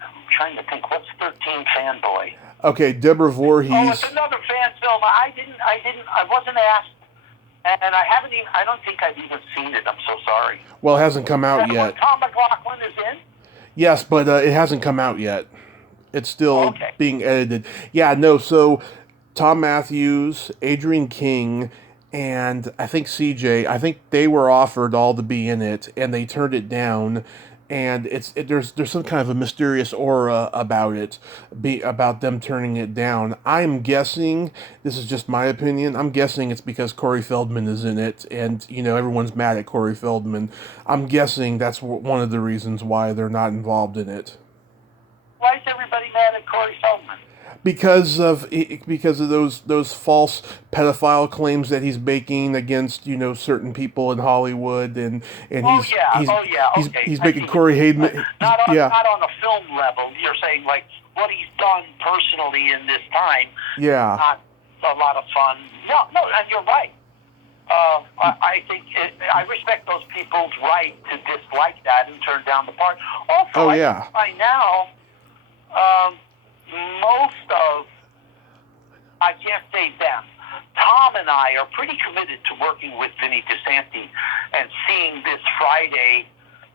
I'm trying to think. What's 13 Fanboy? Okay, Deborah Voorhees. Oh, it's another fan film. I wasn't asked, And I don't think I've even seen it. I'm so sorry. Well, it hasn't come out Is that yet. what Tom McLaughlin is in? Yes, but it hasn't come out yet. It's still Okay. being edited. Yeah, no, so Tom Matthews, Adrian King, and I think CJ, I think they were offered all to be in it, and they turned it down. And there's some kind of a mysterious aura about it, about them turning it down. I'm guessing, this is just my opinion, I'm guessing it's because Corey Feldman is in it, and, everyone's mad at Corey Feldman. I'm guessing that's one of the reasons why they're not involved in it. Why is everybody mad at Corey Feldman? Because of those false pedophile claims that he's making against certain people in Hollywood, and he's making Corey Haim. Not on a film level. You're saying like what he's done personally in this time. Yeah, not a lot of fun. No, and you're right. I think I respect those people's right to dislike that and turn down the part. Also, I think by now. Most of, I can't say them, Tom and I are pretty committed to working with Vinny Guastaferro and seeing this Friday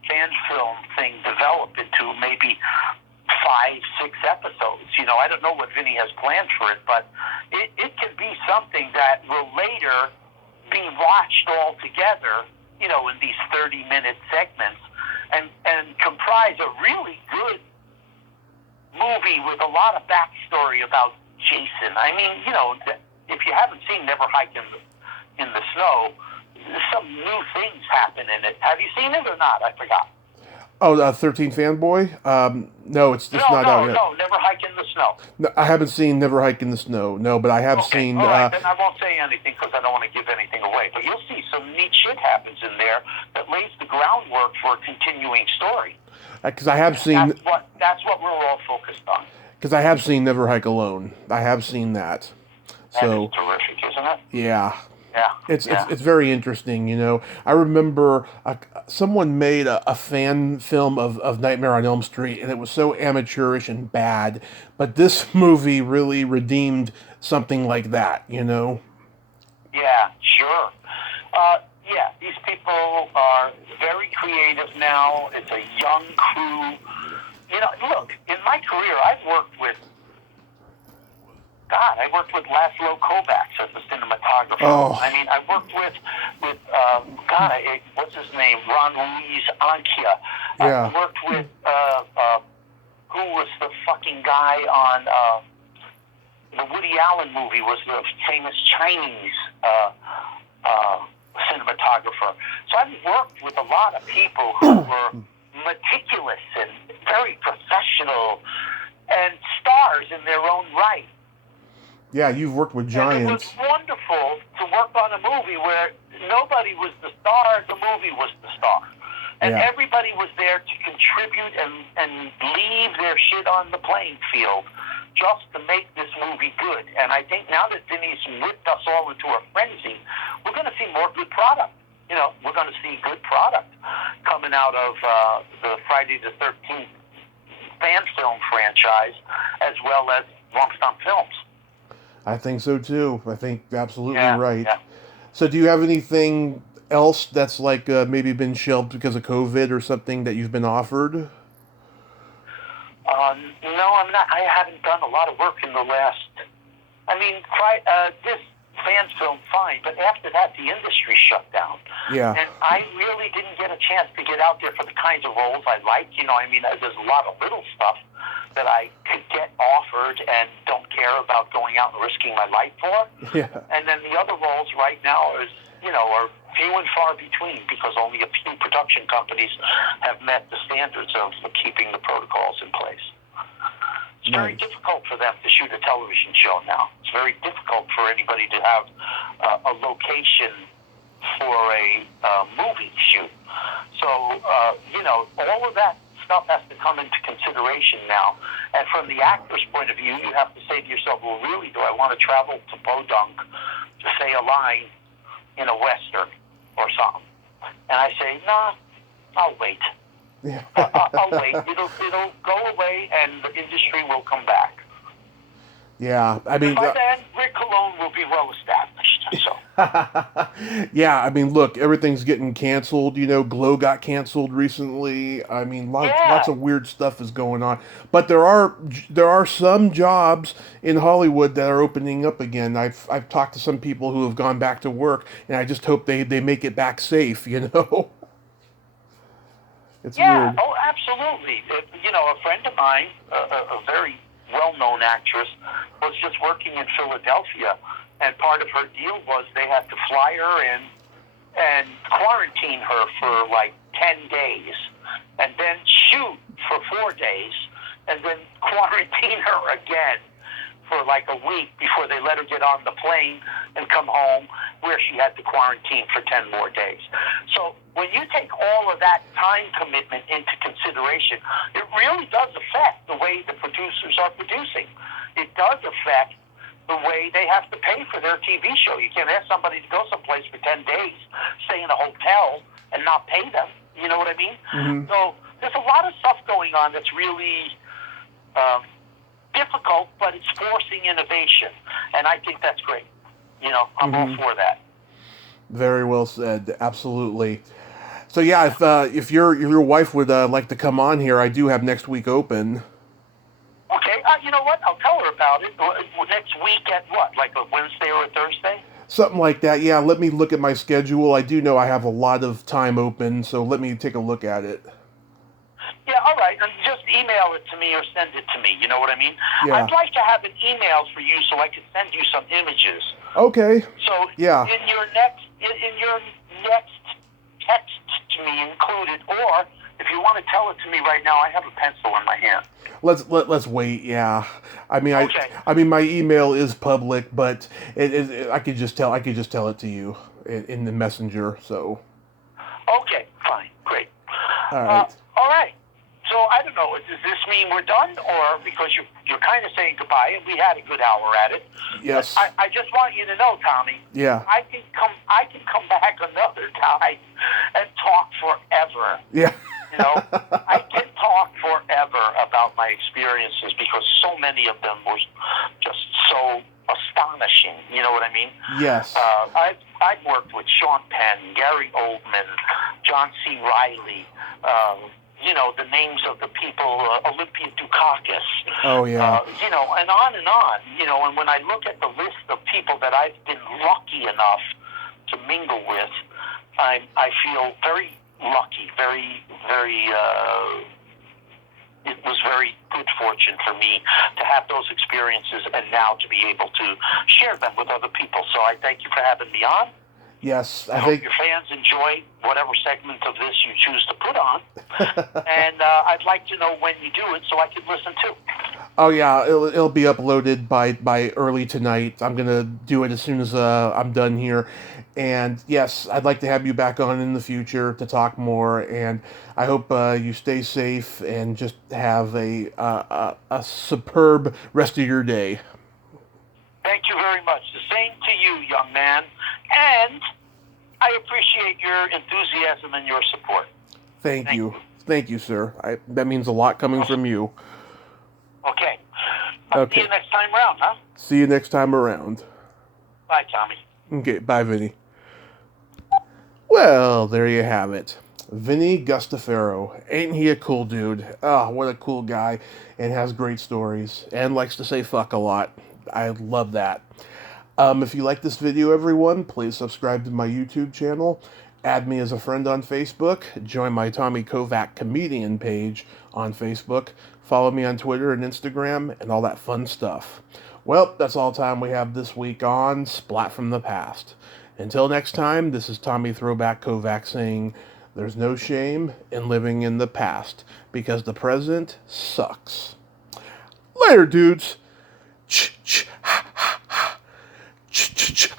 fan film thing develop into maybe 5-6 episodes. I don't know what Vinny has planned for it, but it can be something that will later be watched all together, in these 30-minute segments and comprise a really good movie with a lot of backstory about Jason. I mean, if you haven't seen Never Hike in the Snow, some new things happen in it. Have you seen it or not? I forgot. Oh, 13 Fanboy? No, it's just not out yet. No, Never Hike in the Snow. No, I haven't seen Never Hike in the Snow. No, but I have seen. All right, then I won't say anything because I don't want to give anything away. But you'll see some neat shit happens in there that lays the groundwork for a continuing story. Because I have seen. That's what we're all focused on. Because I have seen Never Hike Alone. I have seen that. That is terrific, isn't it? Yeah. Yeah. It's very interesting, I remember someone made a fan film of Nightmare on Elm Street, and it was so amateurish and bad. But this movie really redeemed something like that, Yeah, sure. These people are very creative now. It's a young crew. Look, in my career, I've worked with Laszlo Kovac as the cinematographer. Oh. I mean, I worked with what's his name? Ron Luis Ankia. Yeah. I worked with, who was the fucking guy on the Woody Allen movie, was the famous Chinese cinematographer. So I've worked with a lot of people who were meticulous and very professional and stars in their own right. Yeah, you've worked with giants. And it was wonderful to work on a movie where nobody was the star, the movie was the star. And everybody was there to contribute and leave their shit on the playing field just to make this movie good. And I think now that Vinny's whipped us all into a frenzy, we're going to see more good product. We're going to see good product coming out of the Friday the 13th fan film franchise, as well as Lump Stump Films. I think so too. I think absolutely right. Yeah. So do you have anything else that's like maybe been shelved because of COVID or something that you've been offered? No, I'm not. I haven't done a lot of work in the last. I mean, this fan film, fine, but after that, the industry shut down. Yeah. And I really didn't get a chance to get out there for the kinds of roles I like. I mean, there's a lot of little stuff that I could get offered and don't care about going out and risking my life for. Yeah. And then the other roles right now are few and far between because only a few production companies have met the standards of keeping the protocols in place. It's very difficult for them to shoot a television show now. It's very difficult for anybody to have a location for a movie shoot. So, all of that stuff has to come into consideration now. And from the actor's point of view, you have to say to yourself, well, really, do I want to travel to Podunk to say a line in a Western or something? And I say, nah, I'll wait. Yeah. I'll wait. It'll go away, and the industry will come back. Yeah, I mean, by then, Rick Cologne will be well established. So Yeah, I mean, look, everything's getting canceled. You know, Glow got canceled recently. I mean, lots Yeah. of weird stuff is going on. But there are some jobs in Hollywood that are opening up again. I've talked to some people who have gone back to work, and I just hope they make it back safe. You know, it's Yeah, weird. oh, absolutely. A friend of mine, a very well-known actress, was just working in Philadelphia, and part of her deal was they had to fly her in and quarantine her for like 10 days, and then shoot for 4 days, and then quarantine her again for like a week before they let her get on the plane and come home, where she had to quarantine for 10 more days. So when you take all of that time commitment into consideration, it really does affect the way the producers are producing. It does affect the way they have to pay for their TV show. You can't ask somebody to go someplace for 10 days, stay in a hotel, and not pay them. You know what I mean? Mm-hmm. So there's a lot of stuff going on that's really difficult, but it's forcing innovation, and I think that's great. I'm all for that. Very well said. Absolutely. So yeah, if your wife would like to come on here, I do have next week open. Okay, you know what? I'll tell her about it. Next week at what? Like a Wednesday or a Thursday? Something like that. Yeah, let me look at my schedule. I do know I have a lot of time open, so let me take a look at it. Yeah, all right. And just email it to me or send it to me. You know what I mean? Yeah. I'd like to have an email for you so I can send you some images. Okay. So Yeah. in your next text to me included, or if you want to tell it to me right now, I have a pencil in my hand. Let's wait. Yeah. I mean, Okay. I mean, my email is public, but I could just tell it to you in the messenger. So. Okay, fine, great. All right. All right. So I don't know. Does this mean we're done, or because you're kind of saying goodbye, and we had a good hour at it? Yes. I just want you to know, Tommy. Yeah. I can come back another time and talk forever. Yeah. I can talk forever about my experiences because so many of them were just so astonishing. You know what I mean? Yes. I've worked with Sean Penn, Gary Oldman, John C. Reilly. The names of the people, Olympia Dukakis. Oh yeah. And on and on. And when I look at the list of people that I've been lucky enough to mingle with, I feel very lucky, very, very. It was very good fortune for me to have those experiences and now to be able to share them with other people. So I thank you for having me on. Yes, I hope your fans enjoy whatever segment of this you choose to put on. And I'd like to know when you do it so I can listen too. Oh yeah, it'll be uploaded by early tonight. I'm gonna do it as soon as I'm done here. And yes, I'd like to have you back on in the future to talk more. And I hope you stay safe and just have a superb rest of your day. Thank you very much. The same to you, young man. And I appreciate your enthusiasm and your support. Thank you. Thank you, sir. That means a lot coming from you. Okay. I'll see you next time around, huh? See you next time around. Bye, Tommy. Okay, bye, Vinny. Well, there you have it. Vinny Guastaferro. Ain't he a cool dude? Oh, what a cool guy. And has great stories. And likes to say fuck a lot. I love that. If you like this video, everyone, please subscribe to my YouTube channel. Add me as a friend on Facebook. Join my Tommy Kovac comedian page on Facebook. Follow me on Twitter and Instagram and all that fun stuff. Well, that's all time we have this week on Splat from the Past. Until next time, this is Tommy Throwback Kovac saying, there's no shame in living in the past because the present sucks. Later, dudes. Ch ch ha ha ha. Ch ch ch